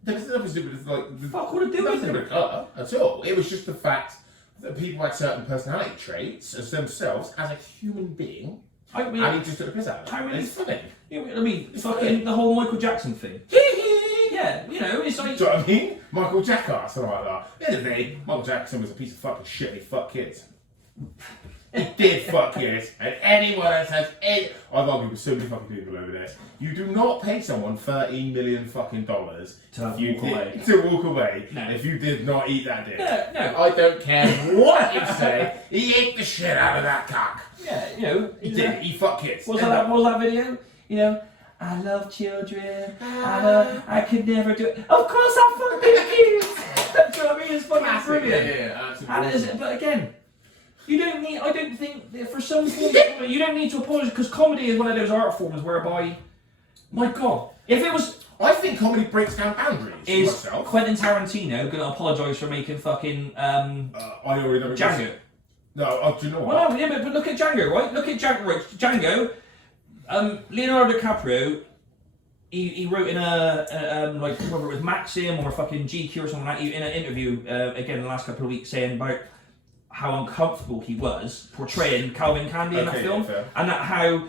There's nothing to do with like. Fuck, what to do with it? Colour at all. It was just the fact that people had certain personality traits as themselves as a human being. I mean, and he just took a piss out of it. It's funny. I mean, fucking the whole Michael Jackson thing. Yeah, Yeah, you know, it's like... Do you know what I mean? Michael Jackson, something like that. At the end of the day, Michael Jackson was a piece of fucking shit and he fucked kids. He did fuck kids. And anyone else has I've argued with so many fucking people over this. You do not pay someone $13 million fucking dollars to walk away no. if you did not eat that dick. No. I don't care what you say. He ate the shit out of that cock. Yeah, you know. He did. He fucked kids. What was that video? You know, I love children. I could never do it. Of course I fuck these kids. Do you know what I mean? It's fucking brilliant. Yeah, absolutely. But again, you don't need. I don't think that for some forms, you don't need to apologise because comedy is one of those art forms whereby, my God, if it was. I think comedy breaks down boundaries. Is myself. Quentin Tarantino going to apologise for making fucking I already know Django? No, do you know what? Well, no, yeah, but look at Django, right? Look at Django. Right? Django. Leonardo DiCaprio. He wrote in a like whether it was Maxim or fucking GQ or something like that in an interview again in the last couple of weeks saying about how uncomfortable he was portraying Calvin Candy in that film, and that how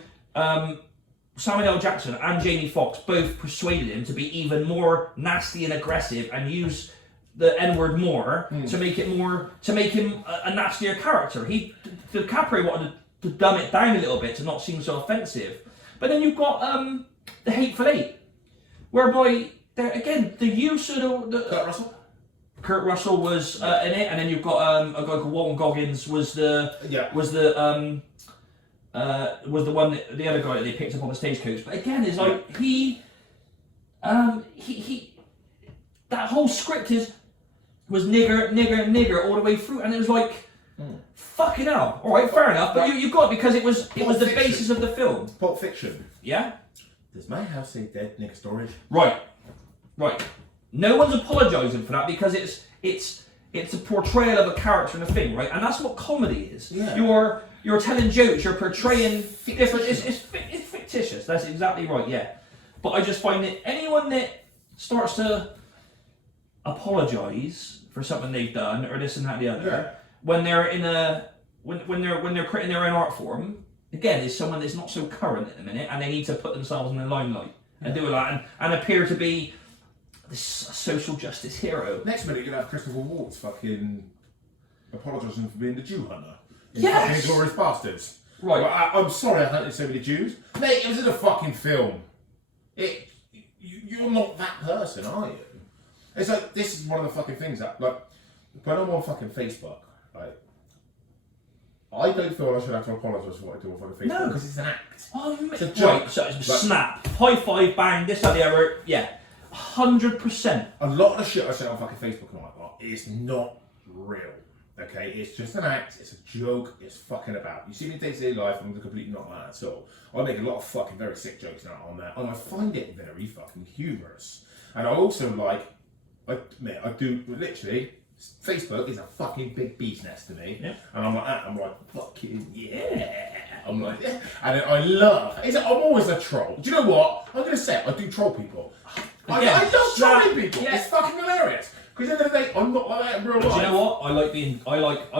Samuel L. Jackson and Jamie Foxx both persuaded him to be even more nasty and aggressive and use the N-word more to make him a nastier character. DiCaprio wanted to dumb it down a little bit to not seem so offensive, but then you've got the Hateful Eight, whereby again the use of the Kurt Russell was in it, and then you've got a guy called Walton Goggins was the one that, the other guy that they picked up on the stagecoach. But again, it's like he that whole script was nigger all the way through, and it was like fucking hell. All right, fair enough, but you got it because it was the basis of the film. Pulp Fiction. Yeah. Does my house say dead nigger storage? Right. No one's apologising for that because it's a portrayal of a character in a thing, right? And that's what comedy is. Yeah. You're telling jokes. You're portraying different. It's fictitious. That's exactly right. Yeah. But I just find that anyone that starts to apologise for something they've done or this and that and the other, when they're when they're creating their own art form, again, is someone that's not so current at the minute, and they need to put themselves in the limelight and do that and appear to be this social justice hero. Next minute, you're gonna have Christopher Waltz fucking apologising for being the Jew hunter. Yes. Inglourious Bastards. Right. Well, I'm sorry I hunted so many Jews. Mate, it was in a fucking film. You're not that person, are you? It's like, this is one of the fucking things that, like, when I'm on fucking Facebook, like, I don't feel I should have to apologise for what I do on fucking Facebook because it's an act. Oh, it's a joke. Right, so it's snap, high five, bang, this, that, the other. Yeah, 100%. A lot of the shit I say on fucking Facebook and all that is not real. Okay, it's just an act, it's a joke, it's fucking about. You see me in day-to-day life, I'm completely not like that at all. I make a lot of fucking very sick jokes now on there, and I find it very fucking humorous. And I also like, I do literally, Facebook is a fucking big bee's nest to me. Yeah. And I'm like, fucking yeah. I'm like, yeah. And I love, I'm always a troll. Do you know what? I'm going to say it, I do troll people. I love trolling people. Yeah. It's fucking hilarious. Because at the end of the day, I'm not like that in real life. Do you know what? I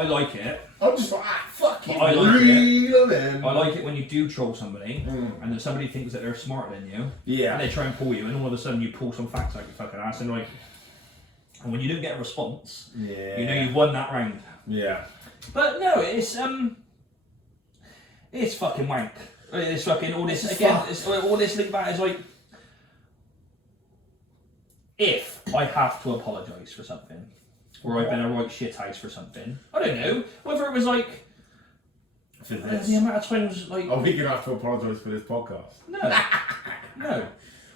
like it. I'm just like, fucking I like it. I like it when you do troll somebody and then somebody thinks that they're smarter than you. Yeah. And they try and pull you, and all of a sudden you pull some facts out your fucking ass, and like, and when you don't get a response, you know you've won that round. Yeah. But no, it's fucking wank. It's fucking all this again. It's all this link back is like, if I have to apologise for something, or I've been a right shithouse for something, I don't know whether it was like the amount of times like. Are we gonna have to apologise for this podcast? No.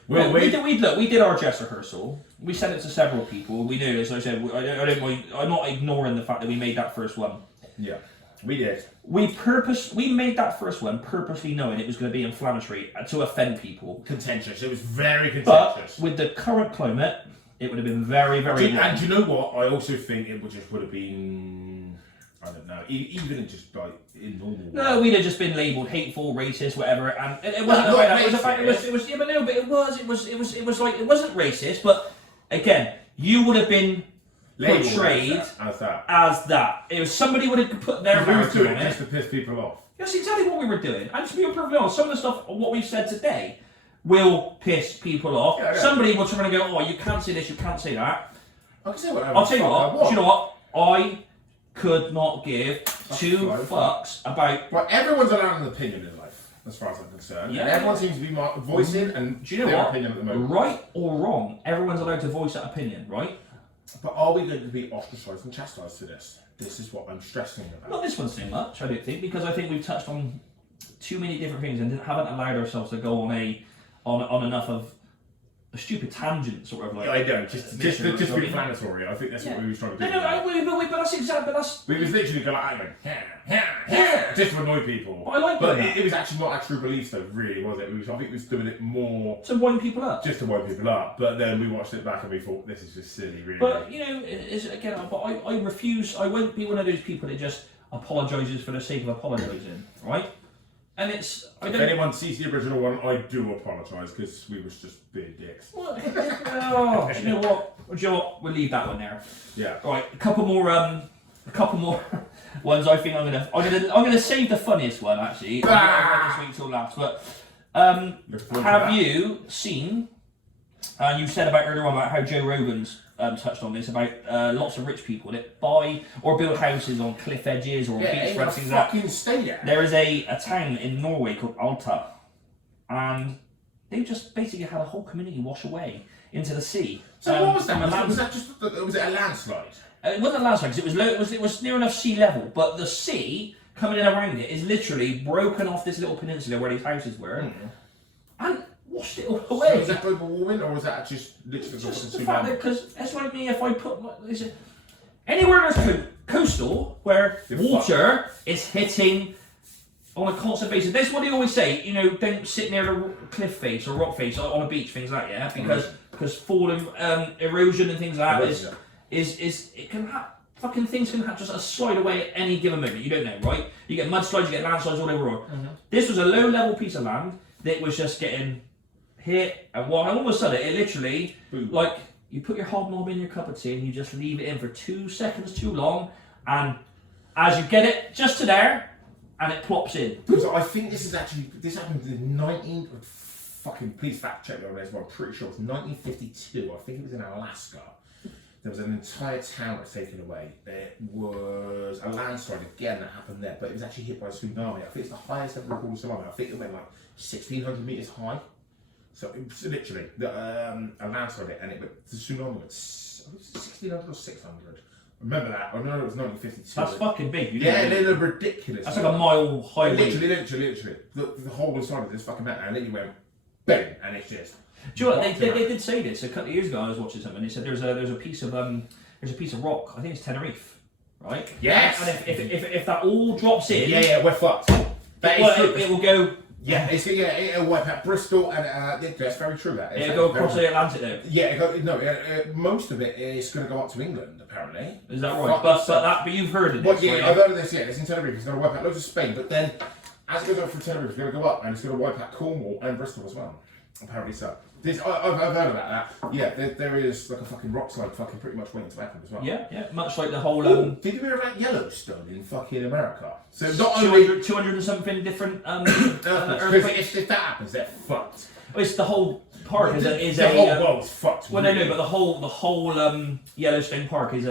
Well, we did our dress rehearsal. We sent it to several people. We knew, as I said, I don't mind. I'm not ignoring the fact that we made that first one. Yeah, we did. We made that first one purposely knowing it was going to be inflammatory to offend people. Contentious. It was very contentious. But with the current climate, it would have been very, very. And do you know what? I also think it would have been. I don't know. Even just like in normal. No, we'd have just been labelled hateful, racist, whatever, and it wasn't about that. It was about it was yeah, but no, but it was like it wasn't racist, but again, you would have been portrayed as that. It was somebody would have put their narrative on it just to piss people off. That's exactly what we were doing. And to be perfectly honest, some of the stuff what we've said today will piss people off. Yeah. Somebody will try and go, oh, you can't say this, you can't say that. I can say whatever. I'll tell you what. Do you know what? I could not give two fucks about. Well, everyone's allowed an opinion in life, as far as I'm concerned. Yeah. And everyone seems to be voicing and do you know their what? opinion at the moment. Right or wrong, everyone's allowed to voice that opinion, right? But are we going to be ostracised and chastised for this? This is what I'm stressing about. Not this one so much, I don't think, because I think we've touched on too many different things and haven't allowed ourselves to go on enough of a stupid tangent, sort of like. Yeah, I know, just be inflammatory. I think that's what we were trying to do. No, but that's exactly. We was literally going like, just to annoy people. But I like but that. It was actually not our true beliefs, though, really, was it? I think we was doing it more to wind people up. Just to wind people up. But then we watched it back and we thought, this is just silly, really. But you know, but I refuse. I won't be one of those people that just apologises for the sake of apologising, right? And it's. If anyone sees the original one, I do apologise because we was just big dicks. Well, oh, do you know what? We'll leave that one there. Yeah. Right, a couple more ones. I think I'm gonna save the funniest one actually. I'm gonna this week till last. But have you seen? And you said about earlier on about how Joe Rogan's touched on this about lots of rich people that buy or build houses on cliff edges or beachfront things like that. There is a town in Norway called Alta, and they just basically had a whole community wash away into the sea. So what was that? Was it a landslide? It wasn't a landslide because it was low. It was near enough sea level, but the sea coming in around it is literally broken off this little peninsula where these houses were, and washed it all away. So is that global warming, or was that just literally just the fact that because that's what I mean. If I put anywhere there's coastal where water is hitting on a constant basis. That's what they always say. You know, don't sit near the cliff face or rock face on a beach, things like that. Yeah, because falling erosion and things like that is it can fucking things can just slide away at any given moment. You don't know, right? You get mudslides, you get landslides all over. This was a low level piece of land that was just getting hit, and all of a sudden it literally, like, you put your hobnob in your cup of tea and you just leave it in for 2 seconds too long, and as you get it just to there, and it plops in. So I think this happened in please fact check me on this, but I'm pretty sure it was 1952. I think it was in Alaska. There was an entire town that was taken away. There was a landslide again that happened there, but it was actually hit by a tsunami. I think it's the highest ever recorded tsunami. I think it went like 1,600 meters high. So it was literally a landslide, and the tsunami went 1,600 or 600. Remember that? I know it was 1952. That's fucking big. They're ridiculous. That's like a mile highway. Literally. The whole side of this fucking mountain, and then you went bang, and it's just. Do you know what they did say this a couple of years ago? I was watching something. They said there's a piece of rock. I think it's Tenerife, right? Yes. And if that all drops in, we're fucked. It will go. Yeah, it'll wipe out Bristol, and that's very true. That it'll go across the Atlantic though. Yeah, most of it is going to go up to England, apparently. Is that right? But you've heard of this. Well, yeah, I've heard of this. Yeah, it's in Tenerife. It's going to wipe out loads of Spain, but then as it goes up from Tenerife, it's going to go up, and it's going to wipe out Cornwall and Bristol as well. Apparently so. I've heard about that. Yeah, there is like a fucking rock slide fucking pretty much waiting to happen as well. Yeah, much like the whole. Did you hear about Yellowstone in fucking America? So not only 200 and something different earthquakes. If that happens, they're fucked. It's the whole park the whole world's fucked. Well, no, but the whole Yellowstone Park is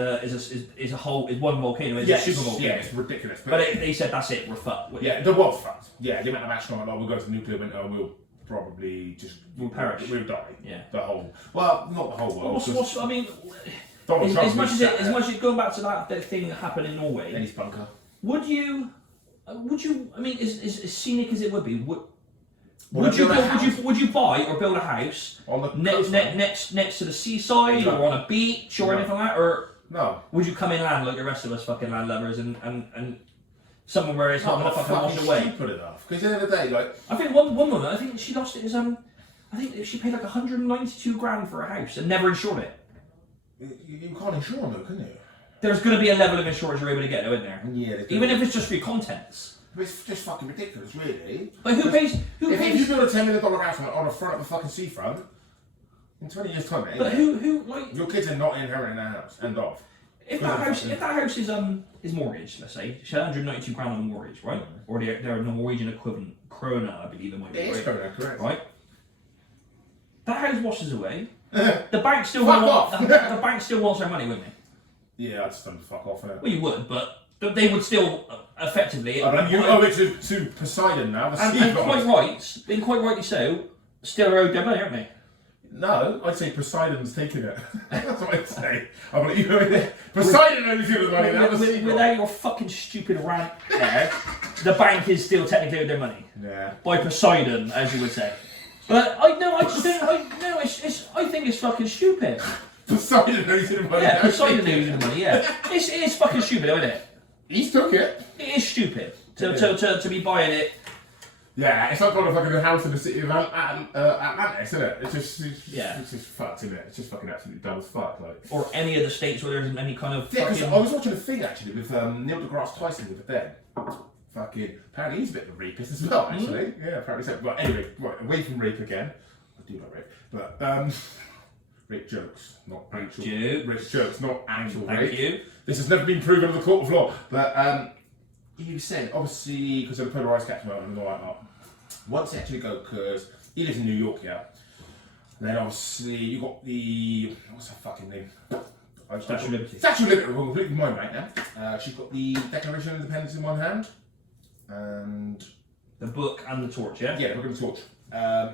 one volcano. It's a super volcano. Yeah, it's ridiculous. But they said that's it. We're fucked. Yeah, the world's fucked. Yeah, the amount of astronaut we'll go to nuclear winter and we'll probably we'll perish. We'll die. Yeah. Not the whole world. I mean, as much as going back to that thing that happened in Norway. In his bunker. Would you? I mean, as scenic as it would be, would you buy or build a house on the next to the seaside or on a beach or anything like that, or no? Would you come inland like the rest of us fucking land lovers and somewhere where it's not going to fucking wash away? Stupid enough. Because at the end of the day, like I think one woman, I think she lost it as I think she paid like 192 grand for a house and never insured it. You can't insure them though, can you? There's going to be a level of insurance you're able to get, though, isn't there? Yeah. Even if it's just for your contents. It's just fucking ridiculous, really. But who pays? If you build a $10 million house on the front of a fucking seafront, in 20 years' time, but who like your kids are not inheriting that house. End of. If that house is mortgaged, let's say, she had 192 grand on the mortgage, right? Or their Norwegian equivalent krona, I believe it might be. It is krona, correct. Right. That house washes away. The bank still Fuck wants off. the bank still wants their money, wouldn't they? Yeah, I'd just done fuck off, innit? Well, you would, but they would still effectively. I mean, you owe it to Poseidon now. The sea and god. quite rightly so, still owed their money, aren't they? No, I'd say Poseidon's taking it. That's what I'd say. I'm like, you know, Poseidon owes you the money now. The sea god. Without your fucking stupid rant there, the bank is still technically owed their money. Yeah. By Poseidon, as you would say. But I think it's fucking stupid. Poseidon owes you the money. Yeah, Poseidon owes you the money. Yeah, it is fucking stupid, isn't it? He's took it. It is stupid to be buying it. Yeah, it's not got a fucking house in the city of Atlantis, is it? It's just fucked, isn't it? It's just fucking absolutely dumb as fuck, like. Or any of the states where there isn't any kind of. Yeah, because I was watching a thing actually with Neil deGrasse Tyson with them. Fucking, apparently he's a bit of a rapist as well, actually. Yeah, apparently so. But anyway, right, away from rape again. I do like rape, but rape jokes, not actual. Rape jokes, not actual rape. Thank you. This has never been proven in the court of law, but you said obviously because of the polarised caps and all that. Once they actually go, because he lives in New York, yeah. And then obviously you got the what's her fucking name? Statue of Liberty. Statue of Liberty. Well, completely mind right now. She's got the Declaration of Independence in one hand, and the book and the torch. Yeah. Yeah, the book and the torch.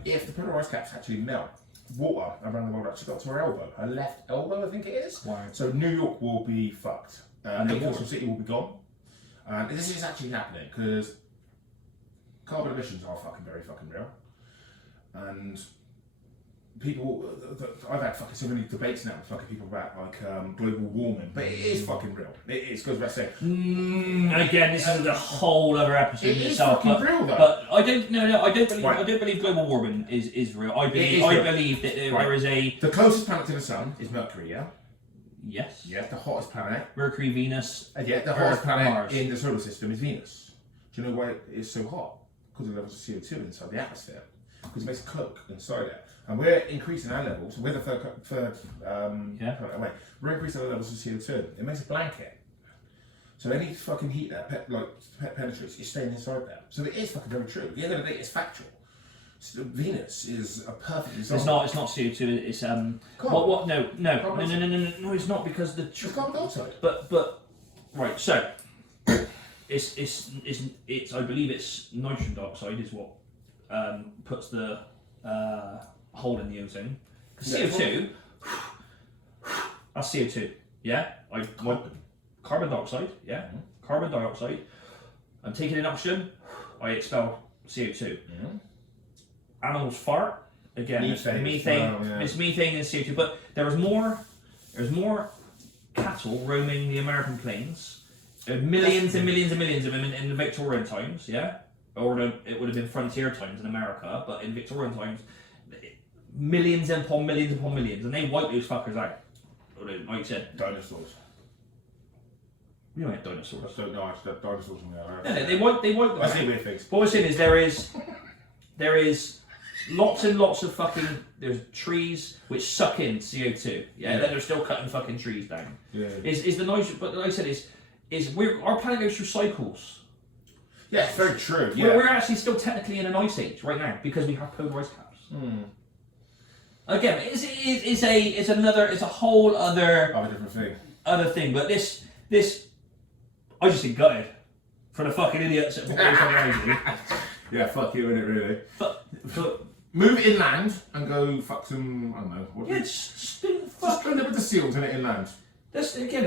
If the polarised caps actually melt, water around the world actually got to her elbow, her left elbow, I think it is. Wow. So New York will be fucked. And the Newcastle City will be gone. And this is actually happening because carbon emissions are very fucking real. And people, I've had fucking so many debates now with fucking people about like global warming, but it is fucking real. It goes without saying. Again, this is a whole other episode It in is itself. fucking real though. But I don't believe Right. I don't believe global warming is real. I is real. believe that there Right. is a The closest planet to the sun is Mercury, yeah? yes. Yeah, the hottest planet. Mercury, Venus. And yet the Earth, hottest planet Mars. in the solar system is Venus. Do you know why it is so hot? Because of the levels of CO2 inside the atmosphere. Because it makes a cloak inside it. And we're increasing our levels, we're the third planet away. We're increasing our levels of CO2. It makes a blanket. So any fucking heat that penetrates is staying inside there. So it is fucking very true. At the end of the day, it's factual. So Venus is a perfect example. It's not CO2. It's Carbon. what? No, Carbon no. It's not because the. It's carbon dioxide. But right. So it's I believe it's nitrogen dioxide is what puts the hole in the ozone. Because CO2, that's CO2. Yeah. Carbon dioxide. Yeah. Mm-hmm. Carbon dioxide. I'm taking in oxygen. I expel CO2. Mm-hmm. Animals fart. Again, Methane. It's methane and CO2. But there's more cattle roaming the American plains. Millions and millions and millions of them in the Victorian times, yeah? Or it would have been frontier times in America, but in Victorian times, millions upon millions upon millions, and they wipe those fuckers out. Like you said, Dinosaurs. You don't have dinosaurs. I don't know, actually, dinosaurs in there. No, they wipe them I see out. weird things. What we're saying is there is lots and lots of fucking, there's trees which suck in CO2, yeah? Then they're still cutting fucking trees down. Yeah. Is the noise, but like I said, our planet goes through cycles. Yeah, it's very true. Yeah. We're actually still technically in an ice age right now because we have polarized caps. Again, it's a whole other different thing. But this I just think gutted for the fucking idiots at Yeah, fuck you, innit, really. But move inland and go fuck some, I don't know. What yeah, just Just go live with the seals in it inland. This again.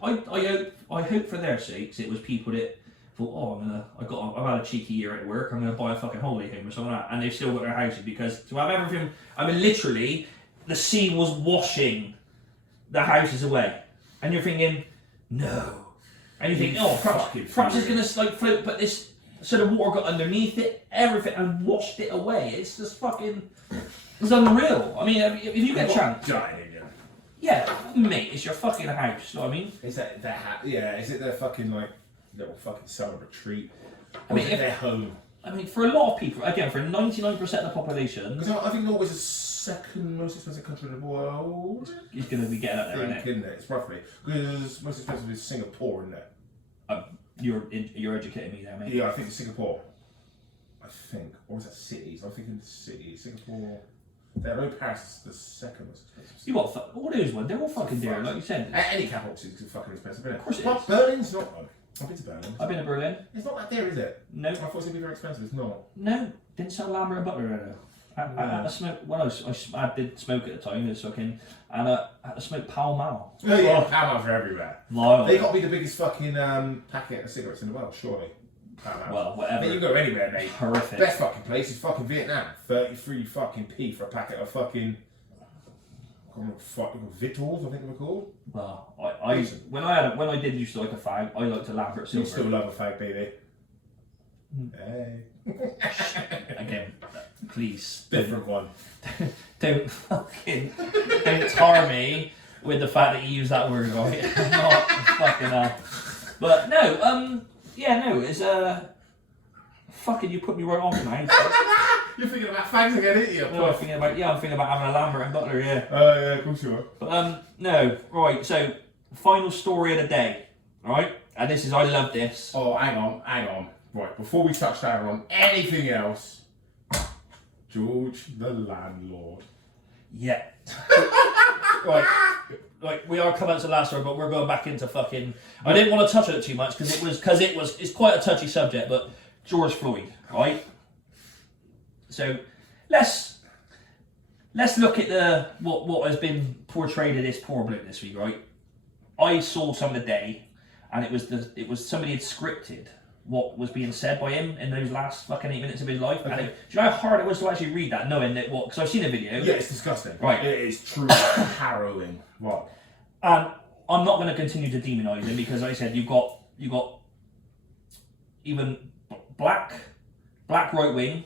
I hope for their sakes it was people that thought, I've had a cheeky year at work, I'm gonna buy a fucking holiday home or something like that, and they've still got their houses because to have everything. I mean, literally, the sea was washing the houses away, and you're thinking, no, and you think, perhaps it's gonna like float, but this. So the water got underneath it, everything, and washed it away. It's just fucking. It's unreal. I mean, if you get a chance. Yeah, mate, it's your fucking house. You know what I mean? Is that their is it their fucking like little fucking summer retreat? I mean, is it their home? I mean, for a lot of people, again, for 99% of the population, Because I think Norway's the second most expensive country in the world. is going to be getting up there, isn't it? Isn't it? It's roughly because most expensive is Singapore, isn't it? You're educating me there, mate. Yeah, I think it's Singapore. Or is that cities? I'm thinking cities. Singapore. They're only Paris the second most expensive. You got all those ones. They're all fucking dear, like you said. Any capital is fucking expensive, isn't it? Of course it but is. Berlin's not though. I've been to Berlin. I've been to Berlin. It's not that dear, is it? No. I thought it was going to be very expensive. It's not. No, didn't sell Lambert and Butler there though. At the smoke, well, I did smoke at the time. It was fucking, and at the smoke Pall Mall. Oh yeah, Pall Malls are everywhere. Lyle. They got to be the biggest fucking packet of cigarettes in the world, surely. Pall Malls. Well, whatever. You go anywhere, mate. Horrific. Best fucking place is fucking Vietnam. 33 fucking p for a packet of fucking. Victors, I think they were called. Well, when I did used to like a fag, I liked a Lambert You Silver. still love a fag, baby. Hey. Again, please. Different one. Don't tar me with the fact that you use that word, right? I'm not fucking But no, it's fucking you put me right on tonight. You're thinking about fags again, aren't you? No, I'm thinking about having a Lambert and Butler, yeah. Oh yeah, of course you are. But no, right, so final story of the day. Alright? And this is I love this. Oh, hang on. Right, before we touch down on anything else, George the landlord. Yeah. Right, we are coming to the last story, but we're going back into fucking. I didn't want to touch on it too much because it's quite a touchy subject, but George Floyd, right? So let's look at what has been portrayed of this poor bloke this week, right? I saw some of the day, and it was somebody had scripted what was being said by him in those last fucking 8 minutes of his life. Okay. And do you know how hard it was to actually read that, knowing that because I've seen a video. Yeah, it's disgusting. Right. It is truly harrowing. Right. And I'm not going to continue to demonise him because, like I said, you've got even black right wing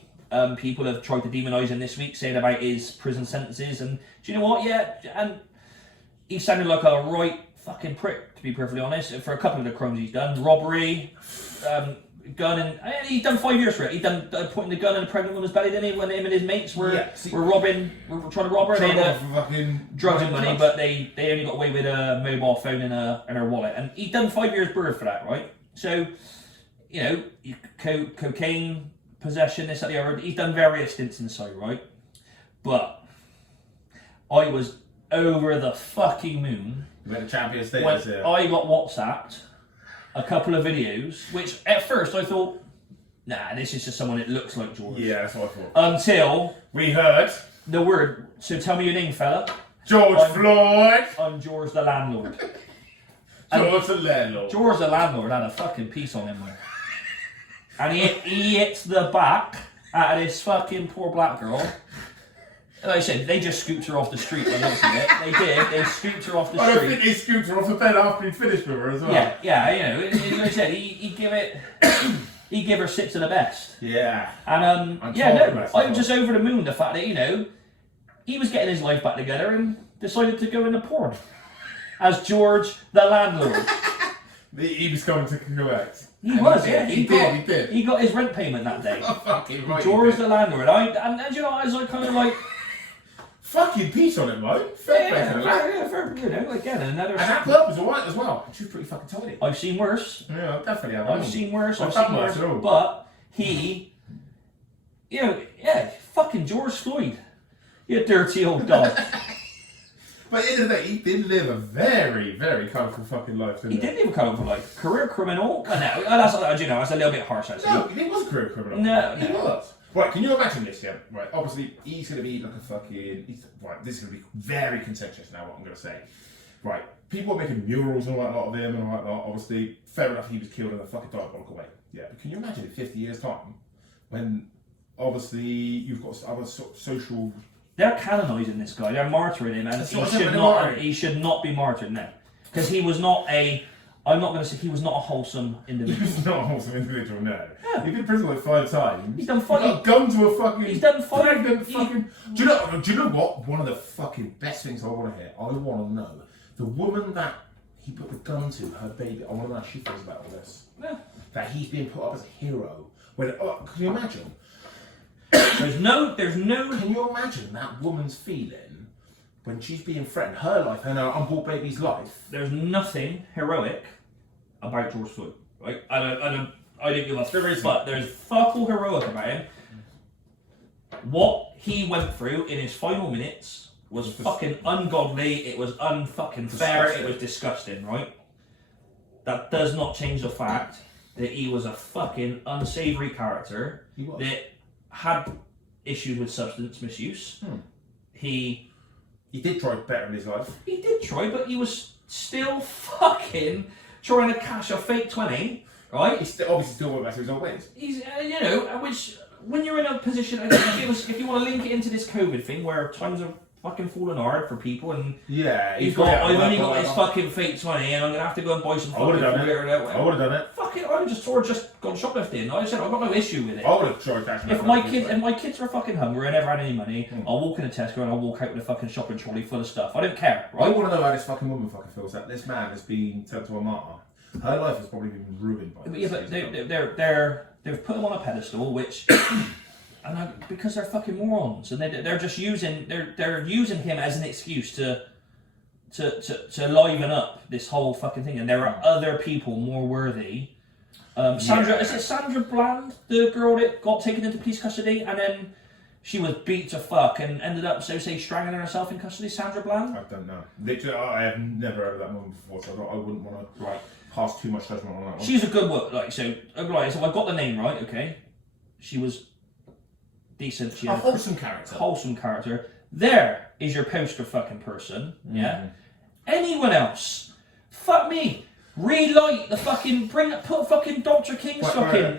people have tried to demonise him this week, saying about his prison sentences. And do you know what? Yeah, and he sounded like a right fucking prick, to be perfectly honest. For a couple of the crimes he's done, robbery, gun, and he's done 5 years for it. He done putting the gun in a pregnant woman's belly, didn't he? When him and his mates were trying to rob her. They had drugs and money, but they only got away with a mobile phone and her wallet. And he done 5 years birth for that, right? So, cocaine possession, this, that, the other. He's done various stints inside, right? But I was over the fucking moon when the champion status when I got WhatsApped a couple of videos, which at first I thought, nah, this is just someone that looks like George. Yeah, that's what I thought. Until we heard the word. So tell me your name, fella. Floyd. I'm George the landlord. George the landlord. George the landlord had a fucking piece on him, man. And he hits the back out of this fucking poor black girl. Like I said, they just scooped her off the street by looks of it. They did. They scooped her off the street. I don't think they scooped her off the bed after he'd finished with her as well. Yeah. Like I said, he give her 6 of the best. Yeah. And I'm just over the moon. The fact that he was getting his life back together and decided to go into porn as George the landlord. He was coming to collect. He was, yeah. He did. He got his rent payment that day. Oh, fucking right. George the landlord. And you know, I was like kind of like. Fucking piece on it, mate. Fair play to the lad. Again, another. And that club was alright as well. She was pretty fucking tidy. I've seen worse. Yeah, definitely have. I've seen worse. At all. But he, fucking George Floyd, you dirty old dog. But at the end of the day, he did live a very, very colourful fucking life, didn't he? He did live a colourful life. Career criminal. No, that's a little bit harsh, actually. No, he was a career criminal. No. He was. Right, can you imagine this, yeah? Right, obviously, he's going to be like a fucking... Right, this is going to be very contentious now, what I'm going to say. Right, people are making murals and all that lot of him and all that lot. Obviously, fair enough, he was killed in a fucking diabolical way. Yeah, but can you imagine in 50 years' time, when, obviously, you've got other social... They're canonising this guy, they're martyring him, and he should not be martyred now. Because he was not I'm not going to say he was not a wholesome individual. He was not a wholesome individual, no. Yeah. He's been in prison like 5 times. He's done 5. He got gone to a fucking... He's done 5. Do you know what? One of the fucking best things I want to hear, I want to know, the woman that he put the gun to, her baby, I want to know how she feels about all this. Yeah. That he's being put up as a hero. Can you imagine? There's no. Can you imagine that woman's feeling when she's being threatened, her life and her unborn baby's life? There's nothing heroic about George Floyd, right? I didn't give a but there's fuck all heroic about him. What he went through in his final minutes was fucking ungodly. It was unfucking fair. It was disgusting, right? That does not change the fact that he was a fucking unsavoury character that had issues with substance misuse. He did try better in his life. He did try, but he was still fucking trying to cash a fake 20, right? He's obviously still working back to his old ways. He's, which when you're in a position, if you want to link it into this COVID thing where times are fucking falling hard for people, and I've only got this fucking fake 20, and I'm gonna have to go and buy some fucking food. I would have done it. Fuck it, I would just gone shoplifting. I said I've got no issue with it. I would have tried cashing. If my kids were fucking hungry and never had any money, I'll walk in a Tesco and I'll walk out with a fucking shopping trolley full of stuff. I don't care, right? I want to know how this fucking woman fucking feels. That this man has been turned to a martyr. Her life has probably been ruined by this. Yeah, but they've put him on a pedestal, which. Because they're fucking morons, and they're just using him as an excuse to liven up this whole fucking thing. And there are other people more worthy. Sandra, is it Sandra Bland, the girl that got taken into police custody and then she was beat to fuck and ended up strangling herself in custody? Sandra Bland? I don't know. Literally, I have never heard of that woman before, so I wouldn't want to pass too much judgment on that one. She's a good one. So I got the name right. Okay, she was decent. She a wholesome character. Wholesome character. There is your poster fucking person. Yeah. Anyone else? Fuck me. Relight the fucking put fucking Dr. King's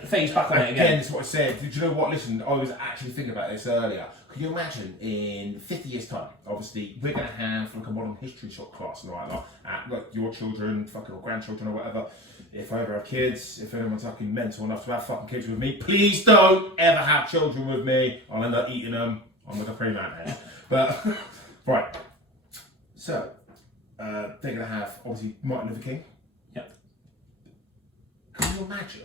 face back on it again. Again, that's what I said. Do you know what? Listen, I was actually thinking about this earlier. Could you imagine in 50 years' time? Obviously, we're going to have like a modern history shop class and like your children, fucking or grandchildren or whatever. If I ever have kids, if anyone's fucking mental enough to have fucking kids with me, please don't ever have children with me. I'll end up eating them. I'm like a pre-man here. But, right. So, they're going to have, obviously, Martin Luther King. Yep. Can you imagine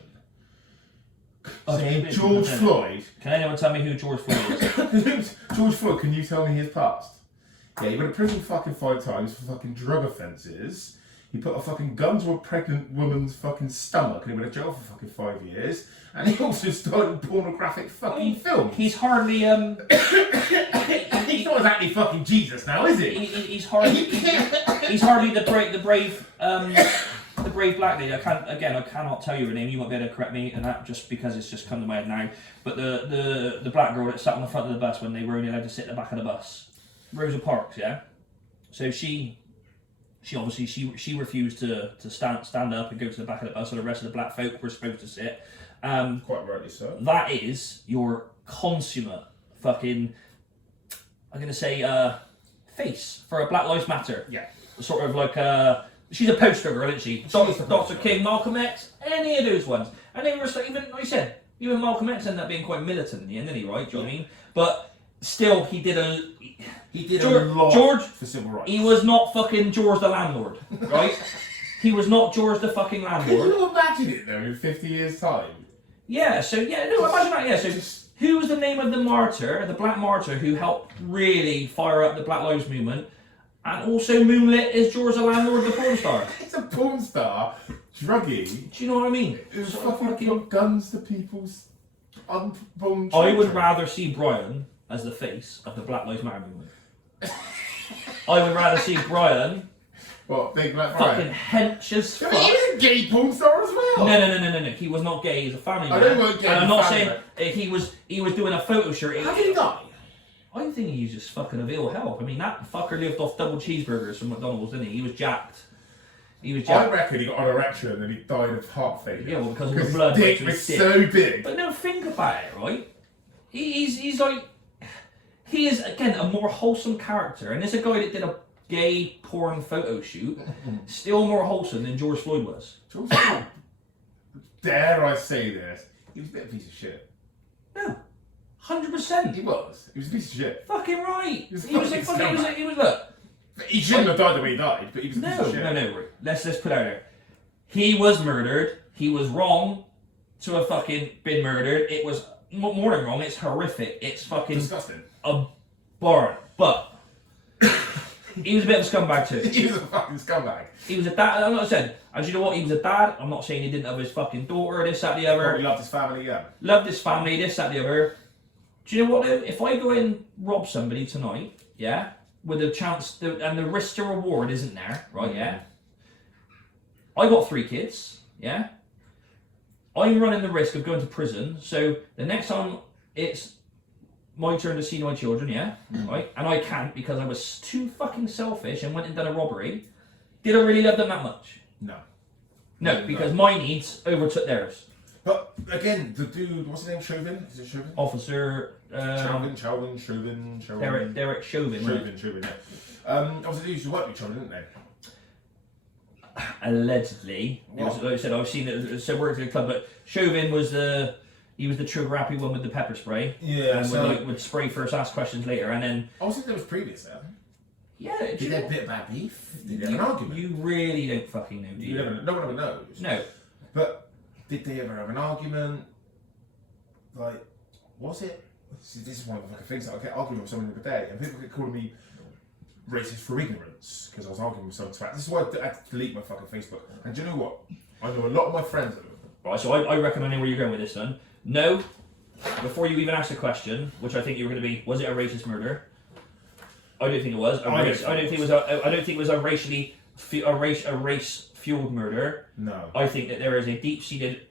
saying George Floyd? Can anyone tell me who George Floyd is? George Floyd, can you tell me his past? Yeah, he went to prison fucking 5 times for fucking drug offences. He put a fucking gun to a pregnant woman's fucking stomach and he went to jail for fucking 5 years. And he also started pornographic fucking films. He's hardly He's not exactly fucking Jesus now, is he? He's hardly the brave black lady. I cannot tell you her name. You might be able to correct me, and that just because it's just come to my head now. But the black girl that sat on the front of the bus when they were only allowed to sit at the back of the bus, Rosa Parks, yeah. So she obviously refused to stand up and go to the back of the bus, so the rest of the black folk were supposed to sit. Quite rightly so. That is your consummate fucking, I'm gonna say, face for a Black Lives Matter. Yeah. Sort of like she's a poster girl, isn't she? Dr. King, Malcolm X, any of those ones. And they were even, like I said, even Malcolm X ended up being quite militant in the end, didn't he? Right? Do you know what I mean? But still, he did a lot for civil rights. He was not fucking George the landlord, right? He was not George the fucking landlord. Can you imagine it though in 50 years' time? Yeah, imagine that, yeah. So who was the name of the martyr, the black martyr, who helped really fire up the Black Lives Movement and also moonlit as George the landlord, the porn star? It's a porn star, druggy. Do you know what I mean? It was fucking got guns to people's unborn children. I would rather see Brian as the face of the Black Lives Matter movement. I would rather see Brian. What, big black Brian? Fucking hench as fuck. He was a gay porn star as well. No. He was not gay. He's a family man. I don't want gay. And I'm not saying he was doing a photo shoot. How did he die? I think he's just fucking of ill health. I mean, that fucker lived off double cheeseburgers from McDonald's, didn't he? He was jacked. I reckon he got an erection and he died of heart failure. Yeah, well, because of the blood. His dick was so big. But no, think about it, right? He's like, he is again a more wholesome character, and there's a guy that did a gay porn photo shoot, still more wholesome than George Floyd was. George Floyd, dare I say this? He was a bit of a piece of shit. No, 100%. He was. He was a piece of shit. Fucking right. He was Look. He shouldn't have died the way he died, but he was a piece of shit. No. Let's put it out there. He was murdered. He was wrong to have fucking been murdered. It was more than wrong. It's horrific. It's fucking disgusting. Abhorrent. But he was a bit of a scumbag too. He was a fucking scumbag. He was a dad. I'm not saying. And you know what? He was a dad. I'm not saying he didn't have his fucking daughter, this, that, the other. He loved his family, yeah. Loved his family, this, that, the other. Do you know what though? If I go and rob somebody tonight, yeah, with a chance and the risk to reward isn't there, right? Yeah. I got 3 kids, yeah. I'm running the risk of going to prison, so the next time it's my turn to see my children, yeah, right? And I can't because I was too fucking selfish and went and done a robbery. Did I really love them that much? No, because my needs overtook theirs. But again, the dude, what's his name? Chauvin? Is it Chauvin? Officer Chauvin. Derek Chauvin. Chauvin, yeah. Obviously, they used to work with each other, didn't they? Allegedly, it was, like I said, I've seen it. So worked at the club, but Chauvin was the trigger happy one with the pepper spray. Yeah, and would spray first, ask questions later, and then. I think there was previous there. Yeah, did they have a bit of bad beef? Did they have an argument? You really don't fucking know, do you? No one ever knows. No. But did they ever have an argument? Like, was it? See, this is one of the fucking things that I get arguing with someone the other day, and people keep calling me racist for ignorance because I was arguing with some twat. This is why I had to delete my fucking Facebook. And do you know what? I know a lot of my friends that Right, so I recommend where you're going with this, son. No, before you even ask the question, which I think you were going to be, was it a racist murder? I don't think it was. I don't think it was a race fueled murder. No. I think that there is a deep seated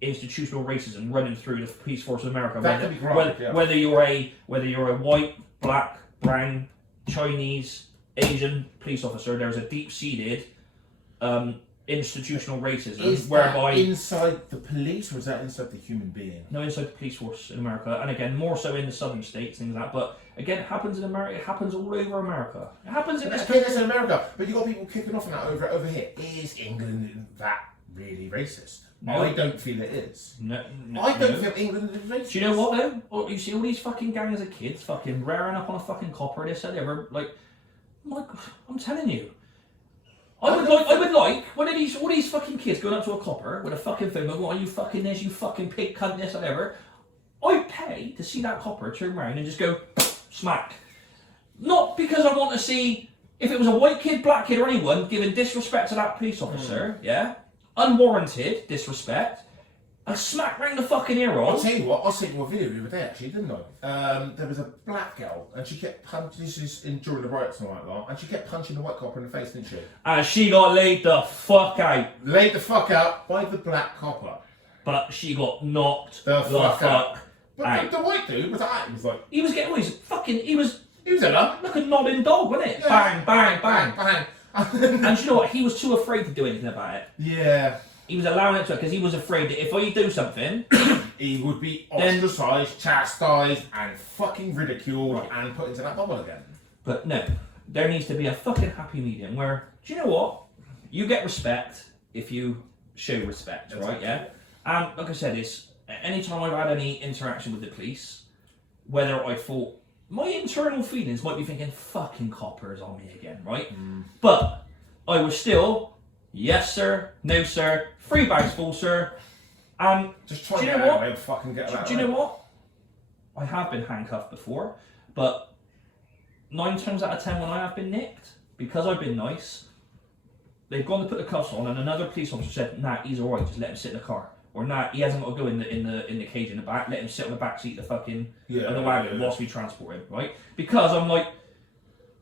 institutional racism running through the police force of America. Whether you're a white, black, brown, Chinese, Asian police officer, there's a deep seated institutional racism. Is that inside the police or is that inside the human being? No, inside the police force in America, and again more so in the southern states, things like that. But again, it happens in America. It happens all over America. It happens in this country. It's in America, but you got people kicking off on that over here. Is England that really racist? No. I don't feel it is. No, I don't feel England is racist. Do you know what though? Well, you see all these fucking gangs of kids fucking raring up on a fucking copper. This and the other. Like, I'm telling you. I would like one of all these fucking kids going up to a copper with a fucking phone going, what are you fucking this, you fucking pig cunt, this, whatever. I'd pay to see that copper turn around and just go smack. Not because I want to see if it was a white kid, black kid, or anyone giving disrespect to that police officer, yeah? Unwarranted disrespect. A smack round the fucking ear on. I'll tell you what, I sent you a video the other day actually, didn't I? There was a black girl and she kept punching, this is during the riots and all that, and she kept punching the white copper in the face, didn't she? And she got laid the fuck out. Laid the fuck out by the black copper. But she got knocked the fuck out. But out. The white dude was like, he was getting, he was a lump. Like a nodding dog, wasn't it? Yeah. Bang, bang, bang. And you know what? He was too afraid to do anything about it. Yeah. He was allowing it to because he was afraid that if I do something, he would be ostracised, chastised, and fucking ridiculed and put into that bubble again. But no, there needs to be a fucking happy medium where, do you know what? You get respect if you show respect, right? Exactly. Yeah. And like I said, it's anytime I've had any interaction with the police, whether I thought my internal feelings might be thinking, fucking coppers on me again, right? But I was still, yes sir, no sir, 3 bags full sir. Just try to get out and fucking get out. Do you know what? I have been handcuffed before, but 9 times out of 10 when I have been nicked, because I've been nice, they've gone to put the cuffs on and another police officer said, nah, he's alright, just let him sit in the car. Or nah, he hasn't got to go in the cage in the back, let him sit on the back seat of the fucking of the wagon whilst we transport him, right? Because I'm like,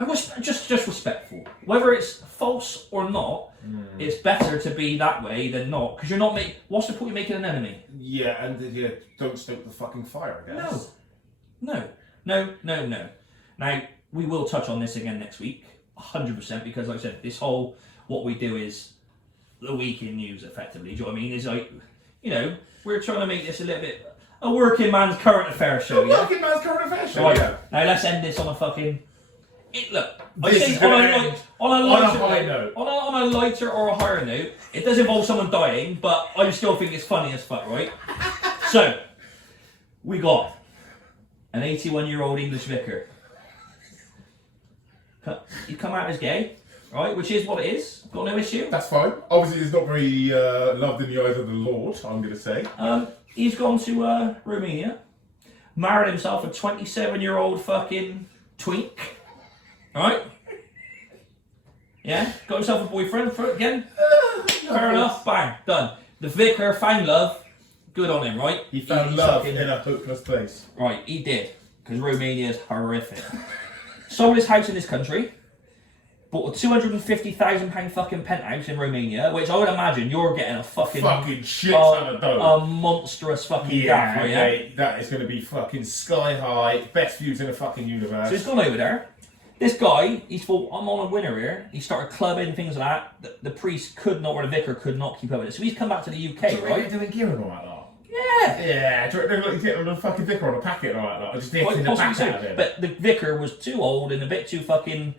I was just respectful. Whether it's false or not, it's better to be that way than not. Because you're not what's the point of making an enemy? Yeah, and don't stoke the fucking fire, I guess. No. Now, we will touch on this again next week, 100%, because like I said, this whole, what we do is the week in news, effectively. Do you know what I mean? It's like, you know, we're trying to make this a little bit, a working man's current affair show. Working man's current affair show, right. Yeah. Now, let's end this on a fucking... on a lighter or a higher note, it does involve someone dying, but I still think it's funny as fuck, right? So, we got an 81-year-old English vicar. He come out as gay, right? Which is what it is. Got no issue. That's fine. Obviously, he's not very loved in the eyes of the Lord, I'm going to say. He's gone to Romania, married himself a 27-year-old fucking twink. Right? Yeah? Got himself a boyfriend for it again? Fair enough. Bang. Done. The vicar found love. good on him, right? He found love in a hopeless place. Right, he did. Because Romania is horrific. Sold his house in this country. Bought a £250,000 fucking penthouse in Romania, which I would imagine you're getting a fucking shit ton of dough. A monstrous fucking yeah, gaff, right? Mate, that is going to be fucking sky high. Best views in the fucking universe. So he's gone over there. This guy, he's thought, I'm on a winner here. He started clubbing, things like that. The priest could not, or the vicar could not keep up with it. So he's come back to the UK, right? Doing gear and all that lot. Yeah. Yeah, do you reckon he's getting on the fucking vicar on a packet and all that lot? Or just hitting the back out of it. But the vicar was too old and a bit too fucking...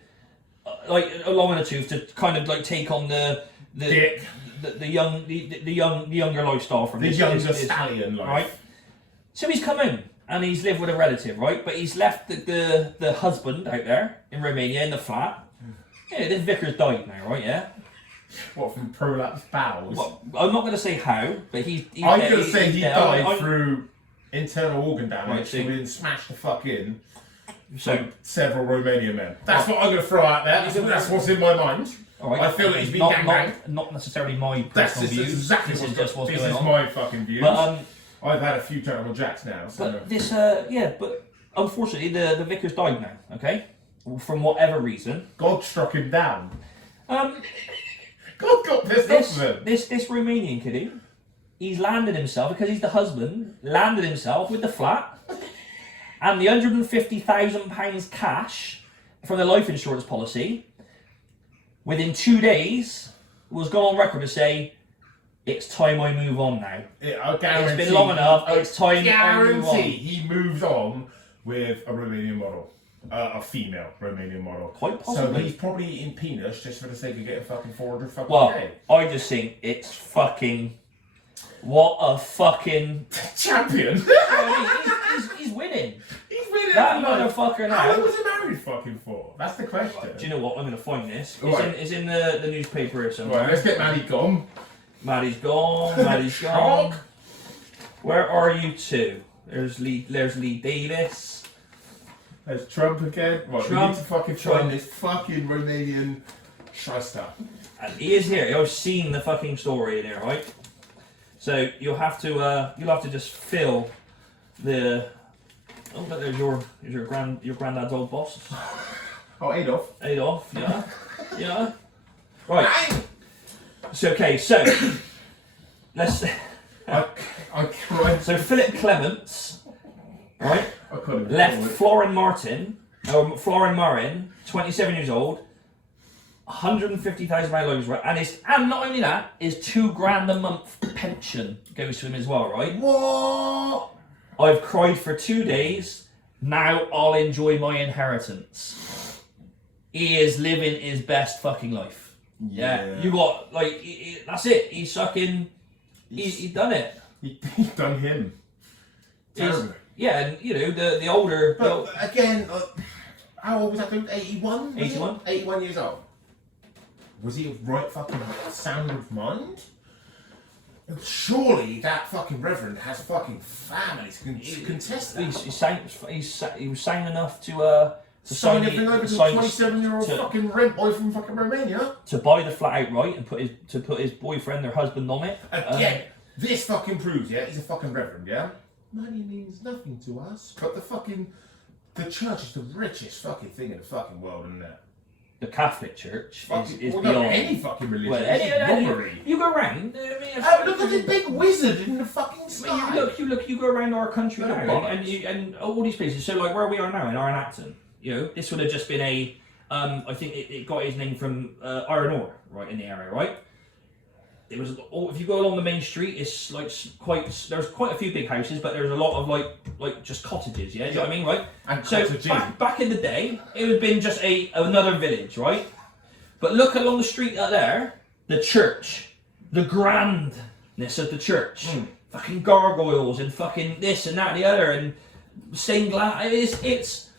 like long in the tooth to kind of like take on the younger lifestyle from the younger stallion life. Right? So he's come in and he's lived with a relative, right? But he's left the husband out there in Romania in the flat. Yeah, this vicar's died now, right? Yeah. What, from prolapsed bowels? Well, I'm not going to say how, but he's I'm going to say he died I'm, through internal organ damage. Right, so he didn't smash the fuck in. So several Romanian men. That's what I'm going to throw out there. That's what's in my mind. Right. I feel that he's been gangbanged. Not necessarily my personal views. Exactly this is just what's this going is on. my fucking views. But I've had a few General Jacks now. So. But this, but unfortunately the vicar's died now. Okay, from whatever reason. God struck him down. God got pissed off with him. This Romanian kiddie, he's landed himself because he's the husband. Landed himself with the flat. And the £150,000 cash from the life insurance policy, within 2 days, was gone on record to say, it's time I move on now. I guarantee. It's been long enough, it's time I move on. He moves on with a Romanian model. A female Romanian model. Quite possibly. So he's probably eating peanuts just for the sake of getting fucking 400 fucking K. I just think it's fucking... What a fucking... champion! He's winning. He's winning. That motherfucker now. How long was he married fucking for? That's the question. Do you know what? I'm going to find this. It's in the newspaper here somewhere. Right, let's get Maddie gone. Maddie's gone. Maddie's gone. Where are you two? There's Lee Davis. There's Trump again. Right, Trump, we need to fucking find this fucking Romanian shyster. And he is here. I've seen the fucking story in here, right? So you'll have to just fill the. Oh, but there's your granddad's old boss. Oh, Adolf. Adolf, yeah, yeah. Right. So okay, so let's. I cried. So Philip Clements, right? Left Florin Marin, 27 years old, £150,000 and not only that, his £2,000 a month pension goes to him as well, right? What? I've cried for 2 days. Now I'll enjoy my inheritance. He is living his best fucking life. Yeah. You got that's it. He's sucking. He's done it. He's done him. Terrible. Yeah, and you know the older. But again, how old was that dude? 81. 81. 81 years old. Was he of right fucking sound of mind? Surely that fucking reverend has fucking family to contest that. He was sane enough to sign everything over to a 27-year-old fucking rent boy from fucking Romania. To buy the flat outright and put his boyfriend, their husband, on it. Again, this fucking proves, yeah, he's a fucking reverend, yeah? Money means nothing to us. But the church is the richest fucking thing in the fucking world, isn't it? The Catholic Church is well, beyond any fucking religion. Well, robbery. You go around. Look at the big wizard in the fucking sky. You go around our country now, and all these places. So like where we are now in Iron Acton, you know, this would have just been a. I think it got its name from iron ore, right in the area, right. It was. If you go along the main street, it's like there's quite a few big houses, but there's a lot of like just cottages. Yeah, do you know what I mean, right? And so back in the day, it would have been just another village, right? But look along the street out there, the church, the grandness of the church, fucking gargoyles and fucking this and that and the other and stained glass. It's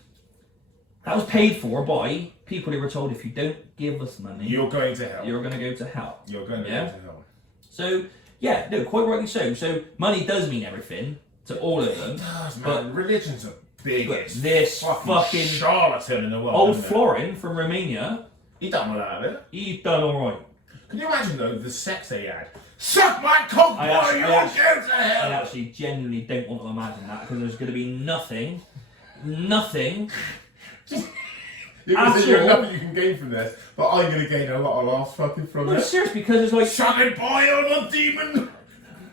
that was paid for by people who were told if you don't give us money, you're going to hell. You're going to go to hell. You're going to go to hell. So, yeah, no, quite rightly so. So, money does mean everything to all of them. It does, man. But religion's the biggest. But this fucking charlatan in the world. Old Florin from Romania. He done well out of it. He done alright. Can you imagine though the sex they had? Suck my cock, boy! You'll go to hell! I actually genuinely don't want to imagine that because there's going to be nothing. You can say nothing you can gain from this, but I'm going to gain a lot of laughs fucking from No, this. seriously, because it's like Suck it, boy! I'm a demon.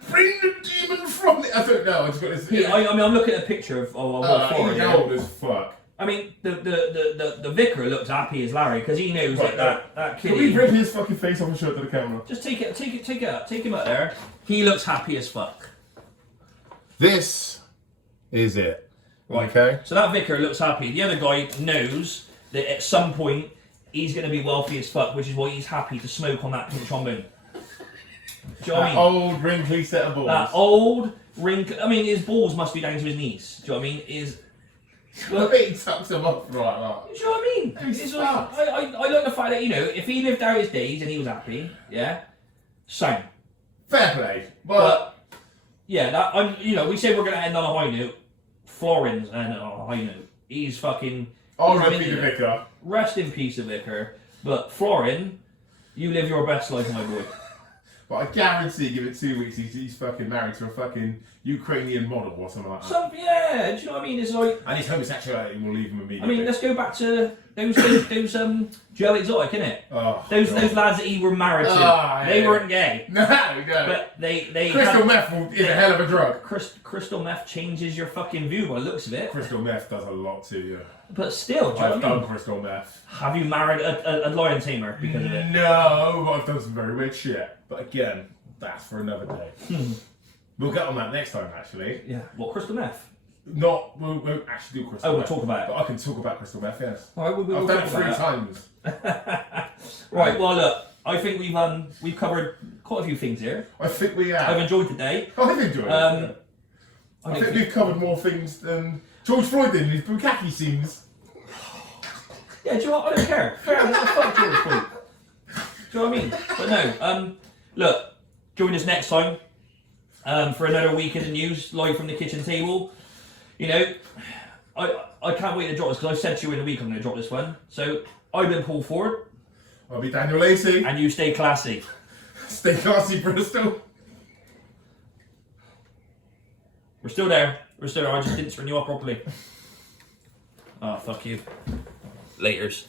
Bring the demon from the. I don't know. I just got this. Yeah, I mean, I'm looking at a picture of He's old as fuck. I mean, the vicar looks happy as Larry because he knows that kid. Can we rip his fucking face off and show it to the camera? Just take him up there. He looks happy as fuck. This is it. Right. Okay. So that vicar looks happy. The other guy knows that at some point he's going to be wealthy as fuck, which is why he's happy to smoke on that pink trombone. Do you know what I mean? Old wrinkly set of balls. That old wrinkly. I mean, his balls must be down to his knees. Do you know what I mean? I bet he tucks them up right like. Do you know what I mean? He's It's like, I like the fact that, you know, if he lived out his days and he was happy, yeah, same. Fair play, But yeah, we say we're gonna end on a high note. Florin's ending on a high note. He's fucking. R.I.P. the vicar. Rest in peace, the vicar. But Florin, you live your best life, my boy. But I guarantee, give it 2 weeks, he's fucking married to a fucking Ukrainian model or something like that. Yeah, do you know what I mean? It's like. And his homosexuality will leave him immediately. I mean, let's go back to those Joe Exotic, innit? Oh, those lads that he were married to. They weren't gay. No. But they crystal meth is a hell of a drug. Crystal meth changes your fucking view by the looks of it. Crystal meth does a lot to you. But still, do you know I've what I mean? done crystal meth. Have you married a lion tamer because of it? No, but I've done some very weird shit. But again, that's for another day. We'll get on that next time, actually. Yeah. What, crystal meth? We won't actually do crystal meth. We'll talk about it. But I can talk about crystal meth, yes. Alright, we'll I've done talk it 3 about times. Right, well look, I think we've covered quite a few things here. I think we have. I've enjoyed the day. I've enjoyed it. I think we've covered more things than George Floyd did in his bukkake scenes. Yeah, do you know what? I don't care. Fair, what the fuck, George Floyd? Do you know what I mean? But no, look, join us next time for another week in the news, live from the kitchen table. You know, I can't wait to drop this because I said to you in a week I'm going to drop this one. So, I've been Paul Ford. I'll be Daniel Lacey. And you stay classy. Stay classy, Bristol. We're still there. I just didn't turn you up properly. Oh, fuck you. Laters.